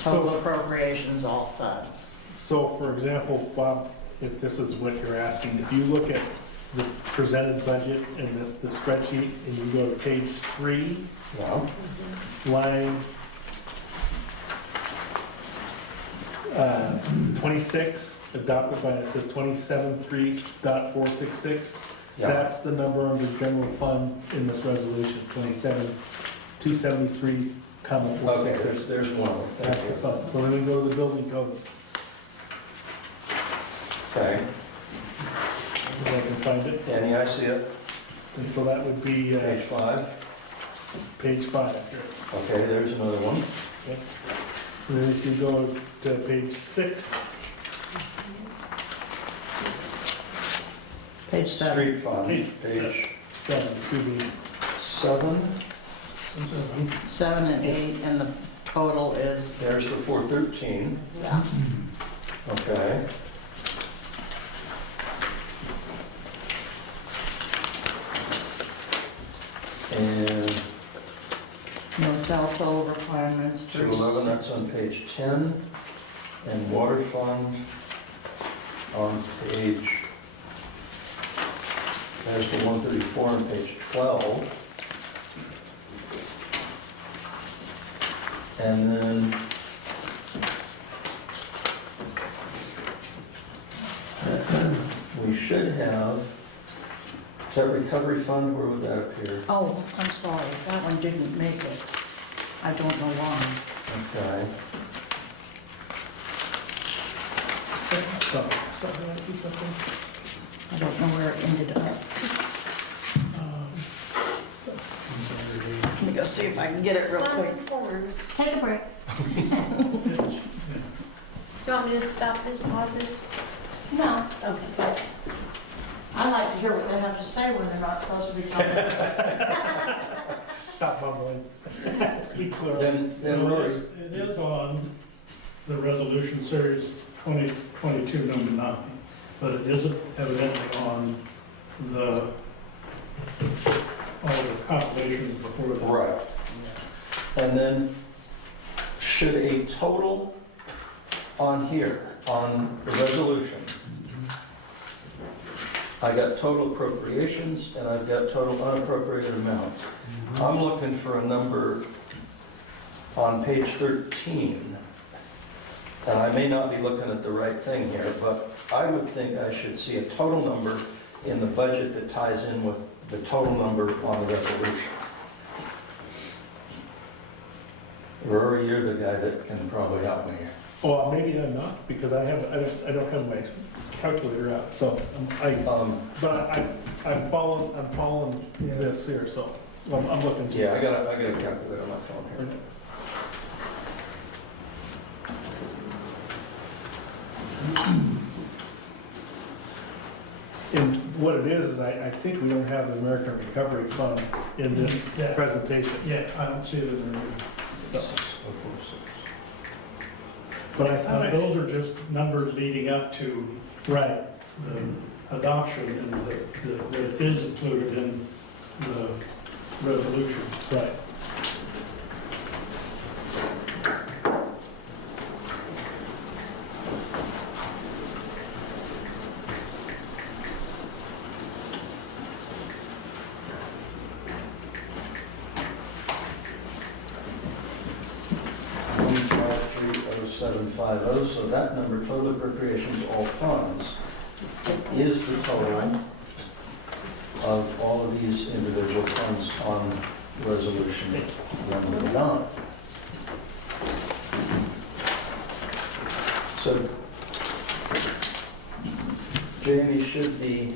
total appropriations, all funds. So for example, Bob, if this is what you're asking, if you look at the presented budget in the spreadsheet and you go to page 3, No? line 26, adopted by, it says 27.3.466. Yeah. That's the number under general fund in this resolution, 27,273, Okay, 466. there's one. That's the fund. So then we go to the building codes, Okay, if I can find it. Danny, I see it. And so that would be Page 5. page 5 here. Okay, there's another one. Yep. And then if you go to page 6, Page 7. Street fund, Page page 7, excuse me, 7. 7 and 8, and the total is, There's the 413. yeah, Okay. And Motel toll requirements. 211, that's on page 10. And water fund on page, there's the 134 on page 12. And then we should have, is that recovery fund, where would that appear? Oh, I'm sorry, that one didn't make it. I don't know why. Okay. Something, I see something. I don't know where it ended up. Let me go see if I can get it real Fun quick. with forms. Take a break. Do you want me to stop this, pause this? No, Okay. I like to hear what they have to say when they're not supposed to be talking. Stop bumbling. Speak clearly. Then Rory, It is on the resolution series 2022, number 9, but it isn't evidently on all the compilations before that. right. And then, should a total on here, on the resolution, I got total appropriations and I've got total unappropriated amounts. I'm looking for a number on page 13. And I may not be looking at the right thing here, but I would think I should see a total number in the budget that ties in with the total number on the resolution. Rory, you're the guy that can probably help me here. Well, maybe I'm not, because I don't have my calculator out, so I'm following this here, so I'm looking. Yeah, I got a calculator on my phone here. And what it is I think we don't have the American Recovery Fund in this Yeah. presentation. Yeah, I don't see it in there. So, but I thought Those are just numbers leading up to right. the adoption, and that it is included in the resolution. Right. So that number, total appropriations, all funds, is the total of all of these individual funds on resolution number 9. So Jamie should be,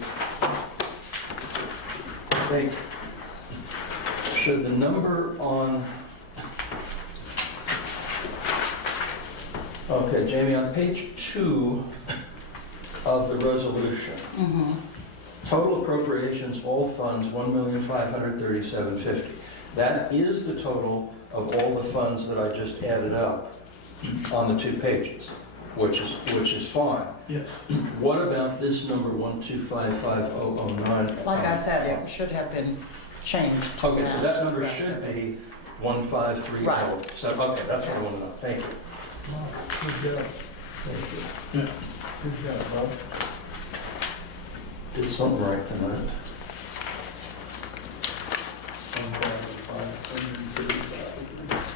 I think, should the number on, okay, Jamie, on page 2 of the resolution, total appropriations, all funds, $1,537,50. That is the total of all the funds that I just added up on the 2 pages, which is fine. Yes. What about this number, 1255009? Like I said, it should have been changed. to Okay, so match that the number rest should of it. be 1530. Right. So, okay, that's what I want to know. Thank you. Good job. Yeah. Good job, Bob. Did something right tonight.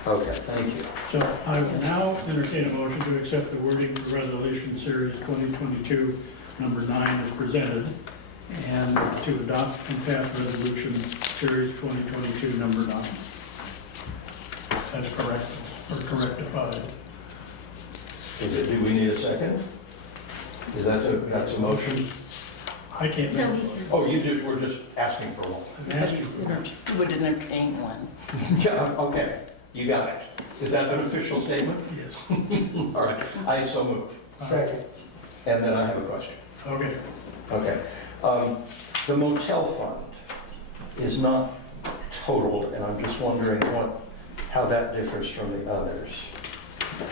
Okay, thank you. So I will now entertain a motion to accept the wording of Resolution Series 2022, number 9 as presented, and to adopt and pass Resolution Series 2022, number 9. That's correct, or correctified. Do we need a second? Is that's a motion? I can't No, remember. he can't. Oh, we're just asking for one. He said he would entertain one. Yeah, okay, you got it. Is that an official statement? Yes. All right, I so move. Second. And then I have a question. Okay. Okay. The motel fund is not totaled, and I'm just wondering how that differs from the others.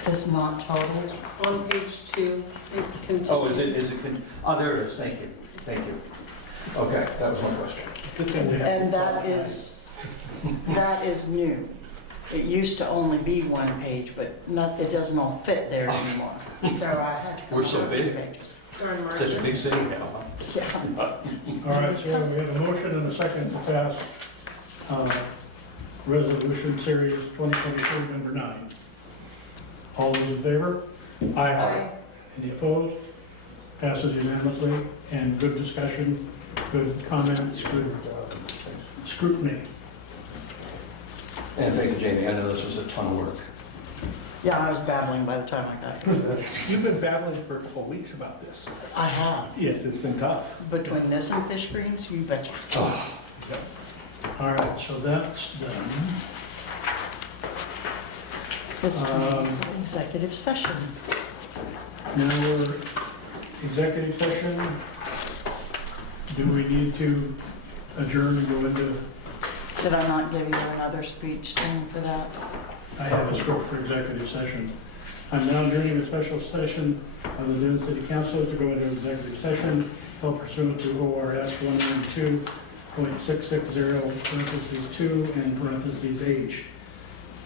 Is not totaled. On page 2, it's continued. Oh, is it, there it is, thank you. Okay, that was my question. Good thing we have. And that is That is new. It used to only be one page, but not, it doesn't all fit there anymore. So I had to come We're up so with two big. pages. Or Such a margin. big city now. Yeah. All right, so we have a motion and a second to pass resolution series 2023 number 9. All those in favor? Aye. Any opposed? Passes unanimously, and good discussion, good comments, good scrutiny. And thank you, Jamie. I know this was a ton of work. Yeah, I was babbling by the time I got here. You've been battling for a couple of weeks about this. I have. Yes, it's been tough. Between this and fish greens, you betcha. Oh, All right, so that's done. It's Um, executive session. Now we're executive session. Do we need to adjourn and go into, Did I not give you another speech thing for that? I have a script for executive session. I'm now adjourning a special session of the Dune City Council to go into executive session, held pursuant to ORS 192.660, parentheses 2 and parentheses H,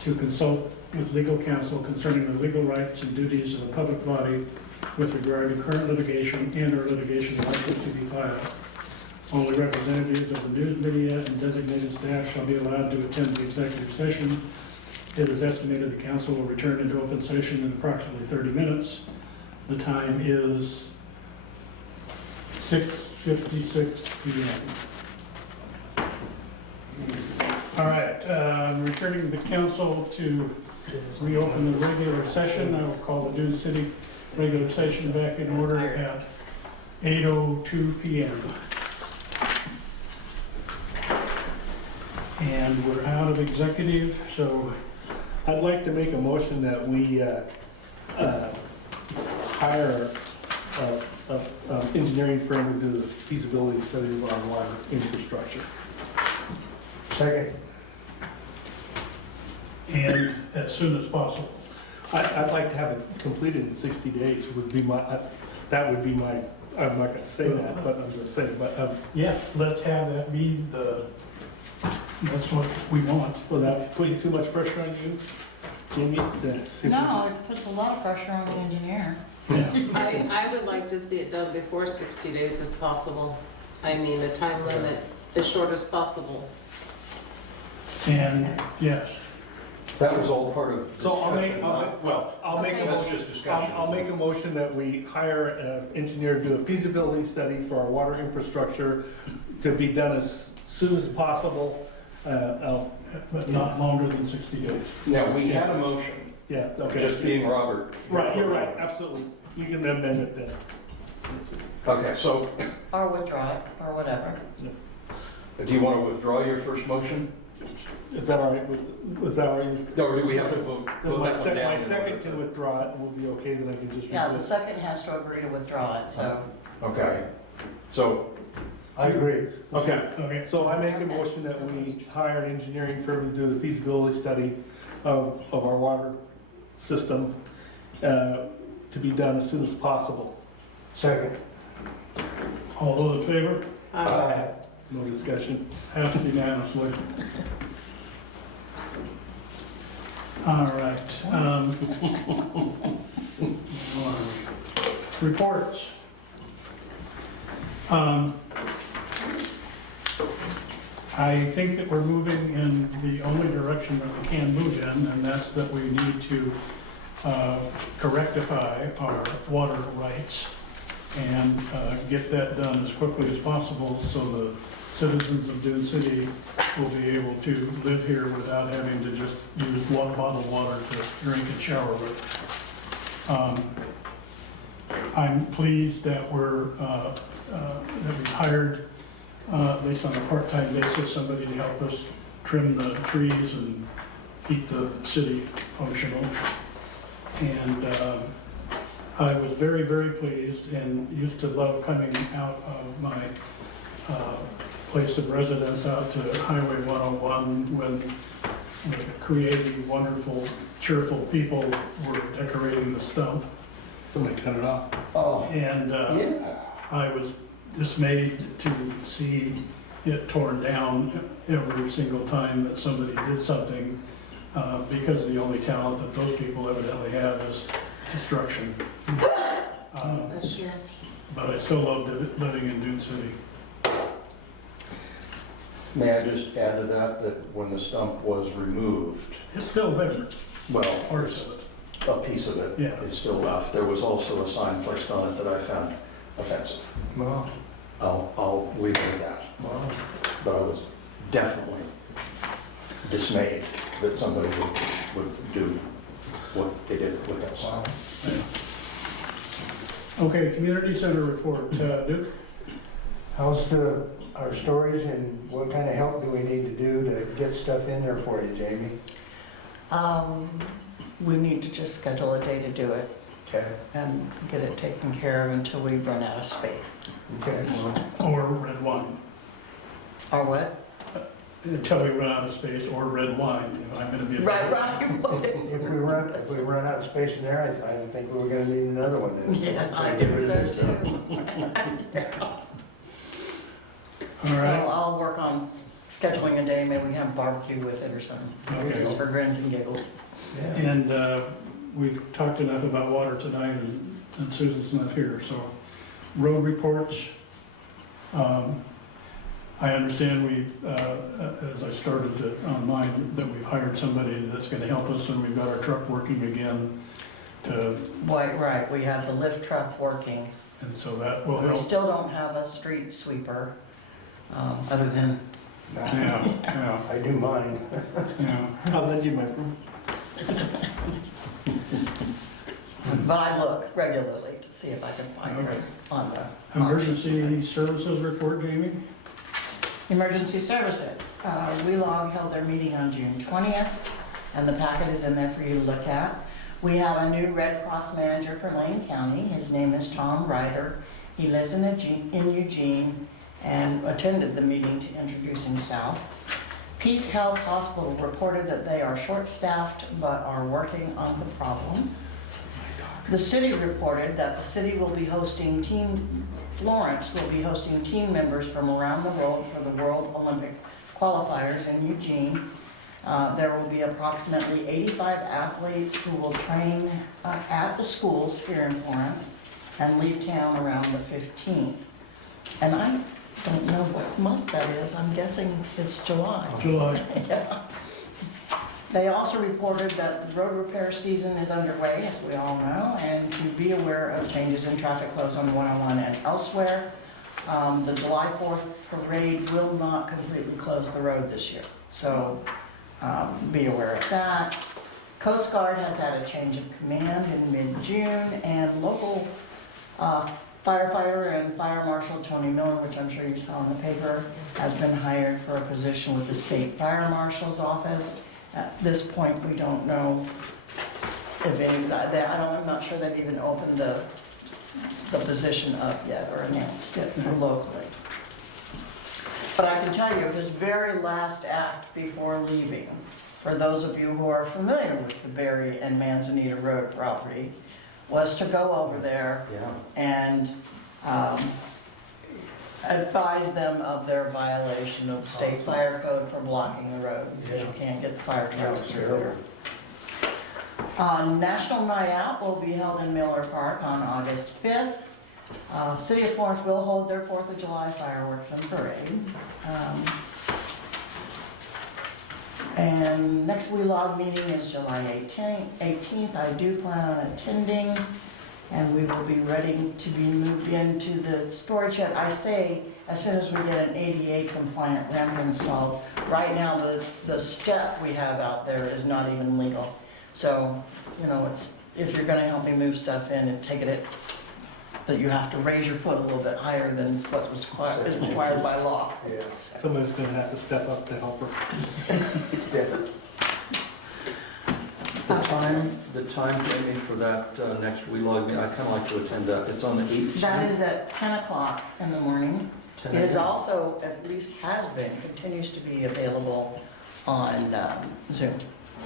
to consult with legal counsel concerning the legal rights and duties of a public body with regard to current litigation and/or litigation likely to be filed. Only representatives of the news media and designated staff shall be allowed to attend the executive session. It is estimated the council will return into open session in approximately 30 minutes. The time is 6:56 p.m. All right, returning the council to reopen the regular session. I will call the Dune City regular session back in order at 8:02 p.m. And we're out of executive, so I'd like to make a motion that we hire an engineering firm to do the feasibility study of our water infrastructure. Second. and as soon as possible. I'd like to have it completed in 60 days would be my, that would be my, I'm not gonna say that, but I'm gonna say, but, Yeah, let's have that be that's what we want. without putting too much pressure on you, Jamie? to see if we No, it puts a lot of pressure on the engineer. Yeah. I would like to see it done before 60 days if possible. I mean, a time limit as short as possible. And, yes, that was all part of So I'll make- discussion, not- well, I'll make a that's motion, just discussion. I'll make a motion that we hire an engineer to do a feasibility study for our water infrastructure to be done as soon as possible. but not longer than 60 days. Now, we had a motion, Yeah, okay. just being Robert. Right, you're right, absolutely. You can amend it then. Okay, so Or withdraw it, or whatever. do you want to withdraw your first motion? Is that all right with, is that all right? Or do we have to vote? Does vote my that one down my in second order to withdraw it will be okay, then I can just. Yeah, the revoke? second has to agree to withdraw it, so. Okay, so, I agree. Okay, Okay, so I make a motion that we hire an engineering firm to do the feasibility study of our water system to be done as soon as possible. Second. all those in favor? No discussion. Passed unanimously. All right. Reports. I think that we're moving in the only direction that we can move in, and that's that we need to correctify our water rights and get that done as quickly as possible so the citizens of Dune City will be able to live here without having to just use bottled water to drink and shower with. I'm pleased that that we hired, at least on a part-time basis, somebody to help us trim the trees and keep the city functional. And I was very, very pleased and used to love coming out of my place of residence out to Highway 101 when the creative, wonderful, cheerful people were decorating the stump. Somebody cut it off. oh, And yeah. I was dismayed to see it torn down every single time that somebody did something, because the only talent that those people evidently have is destruction. That's true. But I still love living in Dune City. May I just add to that, that when the stump was removed, It's still there, well, parts of it. a piece of it Yeah. is still left. There was also a sign placed on it that I found offensive. Well, I'll leave it at that. well, But I was definitely dismayed that somebody would do what they did with that sign. Okay, community center report, Duke? how's our stories and what kind of help do we need to do to get stuff in there for you, Jamie? We need to just schedule a day to do it Okay, and get it taken care of until we run out of space. okay, well, Or red wine? Or what? Until we run out of space, or red wine, if I'm gonna be. Right. if we run out of space in there, I don't think we were gonna need another one then. Yeah, I Get think rid of so this stuff. too. All So right, I'll work on scheduling a day, maybe we can have barbecue with it or something, Okay. just for grins and giggles. Yeah. and we've talked enough about water tonight, and Susan's not here, so road reports. I understand as I started on mine, that we've hired somebody that's gonna help us, and we've got our truck working again to, Right, we have the lift truck working. and so that will We help. still don't have a street sweeper, other than, Yeah, yeah, I do mine. yeah. I'll lend you my broom. but I look regularly to see if I can find Okay. it on the. Emergency services report, Jamie? Emergency services. WeLog held their meeting on June 20th, and the packet is in there for you to look at. We have a new Red Cross manager for Lane County. His name is Tom Ryder. He lives in Eugene and attended the meeting to introduce himself. Peace Health Hospital reported that they are short-staffed but are working on the problem. The city reported that the city will be hosting Florence will be hosting team members from around the world for the World Olympic qualifiers in Eugene. There will be approximately 85 athletes who will train at the schools here in Florence and leave town around the 15th. And I don't know what month that is. I'm guessing it's July. July. Yeah. They also reported that the road repair season is underway, as we all know, and to be aware of changes in traffic flows on 101 and elsewhere. The July 4th parade will not completely close the road this year, so be aware of that. Coast Guard has had a change of command in mid-June, and local firefighter and fire marshal Tony Miller, which I'm sure you saw in the paper, has been hired for a position with the state fire marshal's office. At this point, we don't know if any, I'm not sure they've even opened the position up yet or announced it for locally. But I can tell you, his very last act before leaving, for those of you who are familiar with the Berry and Manzanita Road property, was to go over there Yeah. and advise them of their violation of state fire code for blocking the road, because you can't get the fire trucks through there. National Night Out will be held in Miller Park on August 5th. City of Florence will hold their 4th of July fireworks and parade. And next WeLog meeting is July 18th. I do plan on attending, and we will be ready to be moved into the storage shed. I say, as soon as we get an ADA compliant ramp installed. Right now, the step we have out there is not even legal. So, you know, if you're gonna help me move stuff in and take it, that you have to raise your foot a little bit higher than what is required by law. Yes. Somebody's gonna have to step up to help her. Step. The time, Jamie, for that next WeLog meeting, I'd kind of like to attend that. It's on the 18th. That is at 10 o'clock in the morning. 10 It is a.m. also, at least has been, continues to be available on Zoom.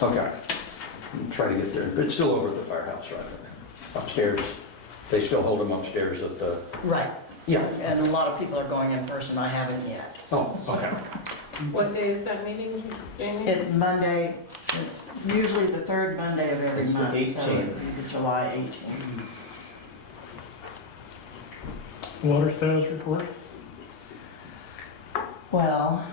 Okay. Try to get there, but it's still over at the firehouse, right? Upstairs. They still hold them upstairs at the, Right. Yeah. And a lot of people are going in person, I haven't yet. Oh, okay. What day is that meeting, Jamie? It's Monday, it's usually the third Monday of every It's the month, so 18th. it'll be July 18th. Water status report? Well,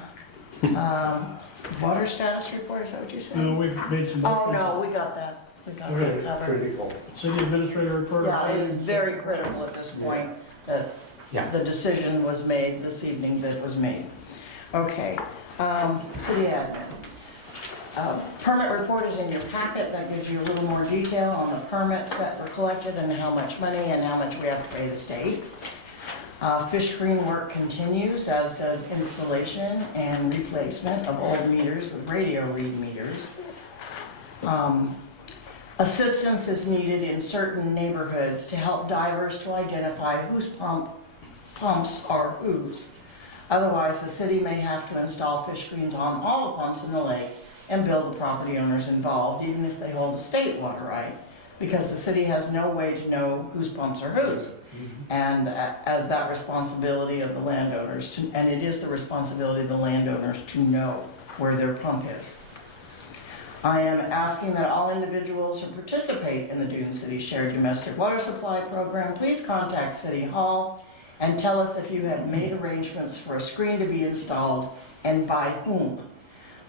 water status report, is that what you said? No, we've made some. Oh, no, we got that. We got Okay. that covered. Critical. City administrator report? Yeah, it is very critical at this point that Yeah. the decision was made this evening that was made. Okay, city admin. Permit report is in your packet. That gives you a little more detail on the permits that were collected and how much money and how much we have to pay the state. Fish screen work continues, as does installation and replacement of old meters with radio read meters. Assistance is needed in certain neighborhoods to help divers to identify whose pumps are whose. Otherwise, the city may have to install fish screens on all the pumps in the lake and bill the property owners involved, even if they hold a state water right, because the city has no way to know whose pumps are whose. And as that responsibility of the landowners, and it is the responsibility of the landowners to know where their pump is. I am asking that all individuals who participate in the Dune City Shared Domestic Water Supply Program, please contact City Hall and tell us if you have made arrangements for a screen to be installed and by whom.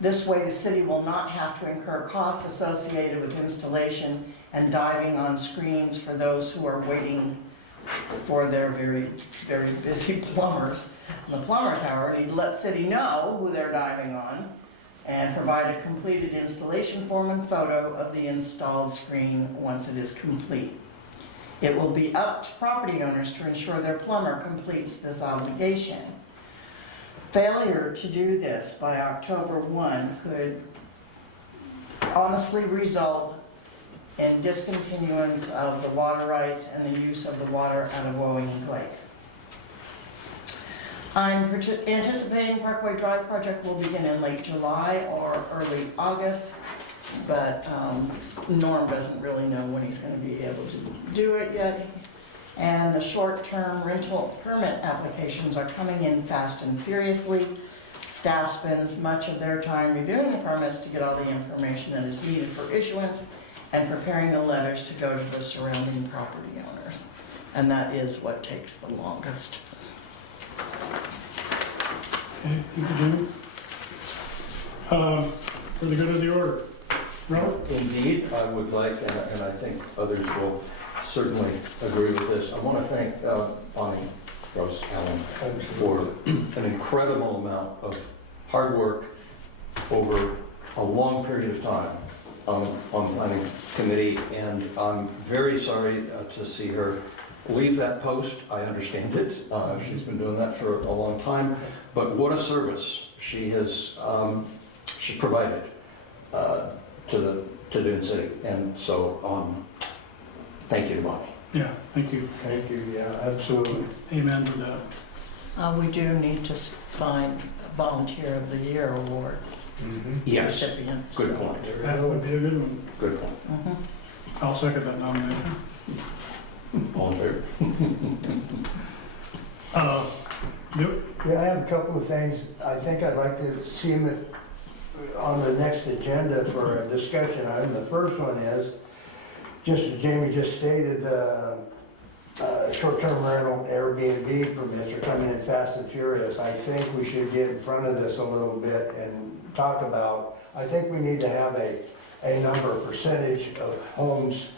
This way, the city will not have to incur costs associated with installation and diving on screens for those who are waiting for their very, very busy plumbers. The plumbers, however, need to let city know who they're diving on and provide a completed installation form and photo of the installed screen once it is complete. It will be up to property owners to ensure their plumber completes this obligation. Failure to do this by October 1 could honestly result in discontinuance of the water rights and the use of the water out of Woing Lake. I'm anticipating Parkway Drive project will begin in late July or early August, but Norm doesn't really know when he's going to be able to do it yet. And the short-term rental permit applications are coming in fast and furiously. Staff spends much of their time reviewing the permits to get all the information that is needed for issuance and preparing the letters to go to the surrounding property owners. And that is what takes the longest. Okay, thank you, Jim. For the good of the order. Robert? Indeed, I would like, and I think others will certainly agree with this. I want to thank Bonnie Rose Allen for an incredible amount of hard work over a long period of time on planning committee, and I'm very sorry to see her leave that post. I understand it. She's been doing that for a long time, but what a service she has she provided to Dune City, and so thank you, Bonnie. Yeah, thank you. Thank you, yeah, absolutely. Amen to that. We do need to find a Volunteer of the Year award Yes, recipient. good point. That would be a good one. Good point. I'll second that nomination. All in favor? Yep. Yeah, I have a couple of things. I think I'd like to see them on the next agenda for a discussion item. The first one is, just as Jamie just stated, short-term rental Airbnb permits are coming in fast and furious. I think we should get in front of this a little bit and talk about, I think we need to have a number, a percentage of homes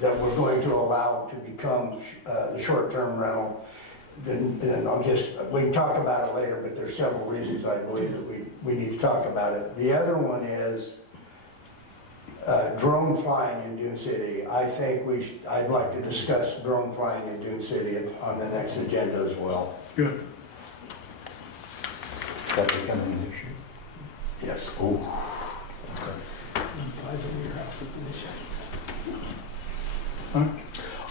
that we're going to allow to become the short-term rental. Then we can talk about it later, but there's several reasons I believe that we need to talk about it. The other one is drone flying in Dune City. I think I'd like to discuss drone flying in Dune City on the next agenda as well. Good. That becoming an issue? Yes. Ooh. Flies over your house is an issue. Huh?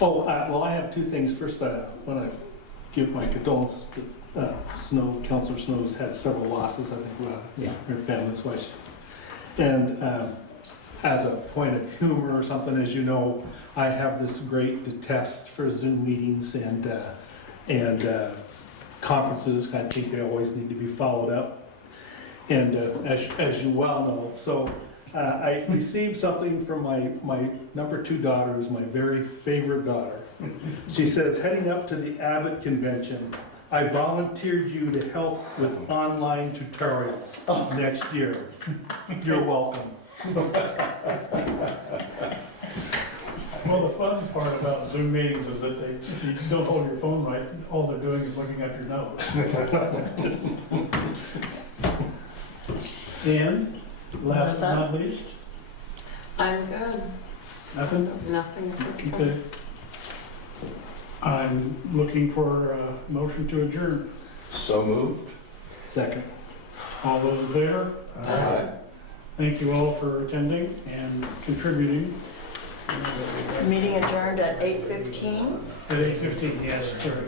Oh, well, I have two things. First, I want to give my condolences to Snow. Councilor Snow's had several losses, I think, Yeah. her family's wife. And as a point of humor or something, as you know, I have this great detest for Zoom meetings, and and conferences. I think they always need to be followed up. And as you well know, so I received something from my number 2 daughter, who's my very favorite daughter. She says, heading up to the Abbott convention, I volunteered you to help with online tutorials next year. You're welcome. Well, the fun part about Zoom meetings is that if you don't hold your phone right, all they're doing is looking up your nose. And last but not least, I'm good. nothing? Nothing at this time. Okay. I'm looking for a motion to adjourn. So moved. Second. All those in favor? Aye. Thank you all for attending and contributing. Meeting adjourned at 8:15. At 8:15, yes, sir.